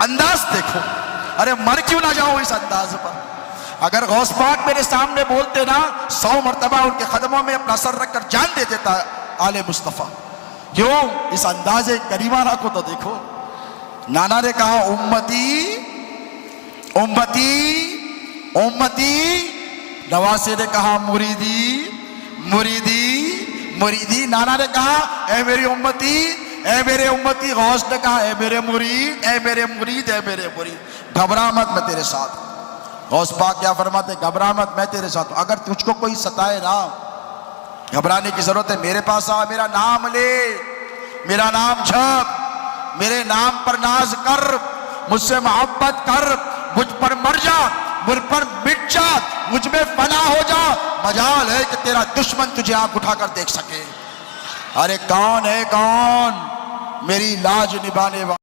انداز دیکھو, ارے مر کیوں نہ جاؤ اس انداز پر. اگر غوث پاک میرے سامنے بولتے نا 100 مرتبہ ان کے قدموں میں اپنا سر رکھ کر جان دے دیتا آل مصطفیٰ. کیوں؟ اس انداز کریمانہ کو تو دیکھو. نانا نے کہا امتی امتی امتی, نواسے نے کہا مریدی مریدی مریدی. نانا نے کہا اے میری امتی اے میرے امتی. غوث نے کہا اے میرے مرید اے میرے مرید اے میرے مرید. گھبرا مت, میں تیرے ساتھ. غوث پاک کیا فرماتے, گھبرا مت, میں تیرے ساتھ ہوں. اگر تجھ کو کوئی ستائے نا, گھبرانے کی ضرورت ہے, میرے پاس آ, میرا نام لے, میرا نام جھپ, میرے نام پر ناز کر, مجھ سے محبت کر, مجھ پر مر جا, مجھ پر مٹ جا, مجھ میں فنا ہو جا. مجال ہے کہ تیرا دشمن تجھے آنکھ اٹھا کر دیکھ سکے. ارے کون ہے, کون میری لاج نبھانے والا؟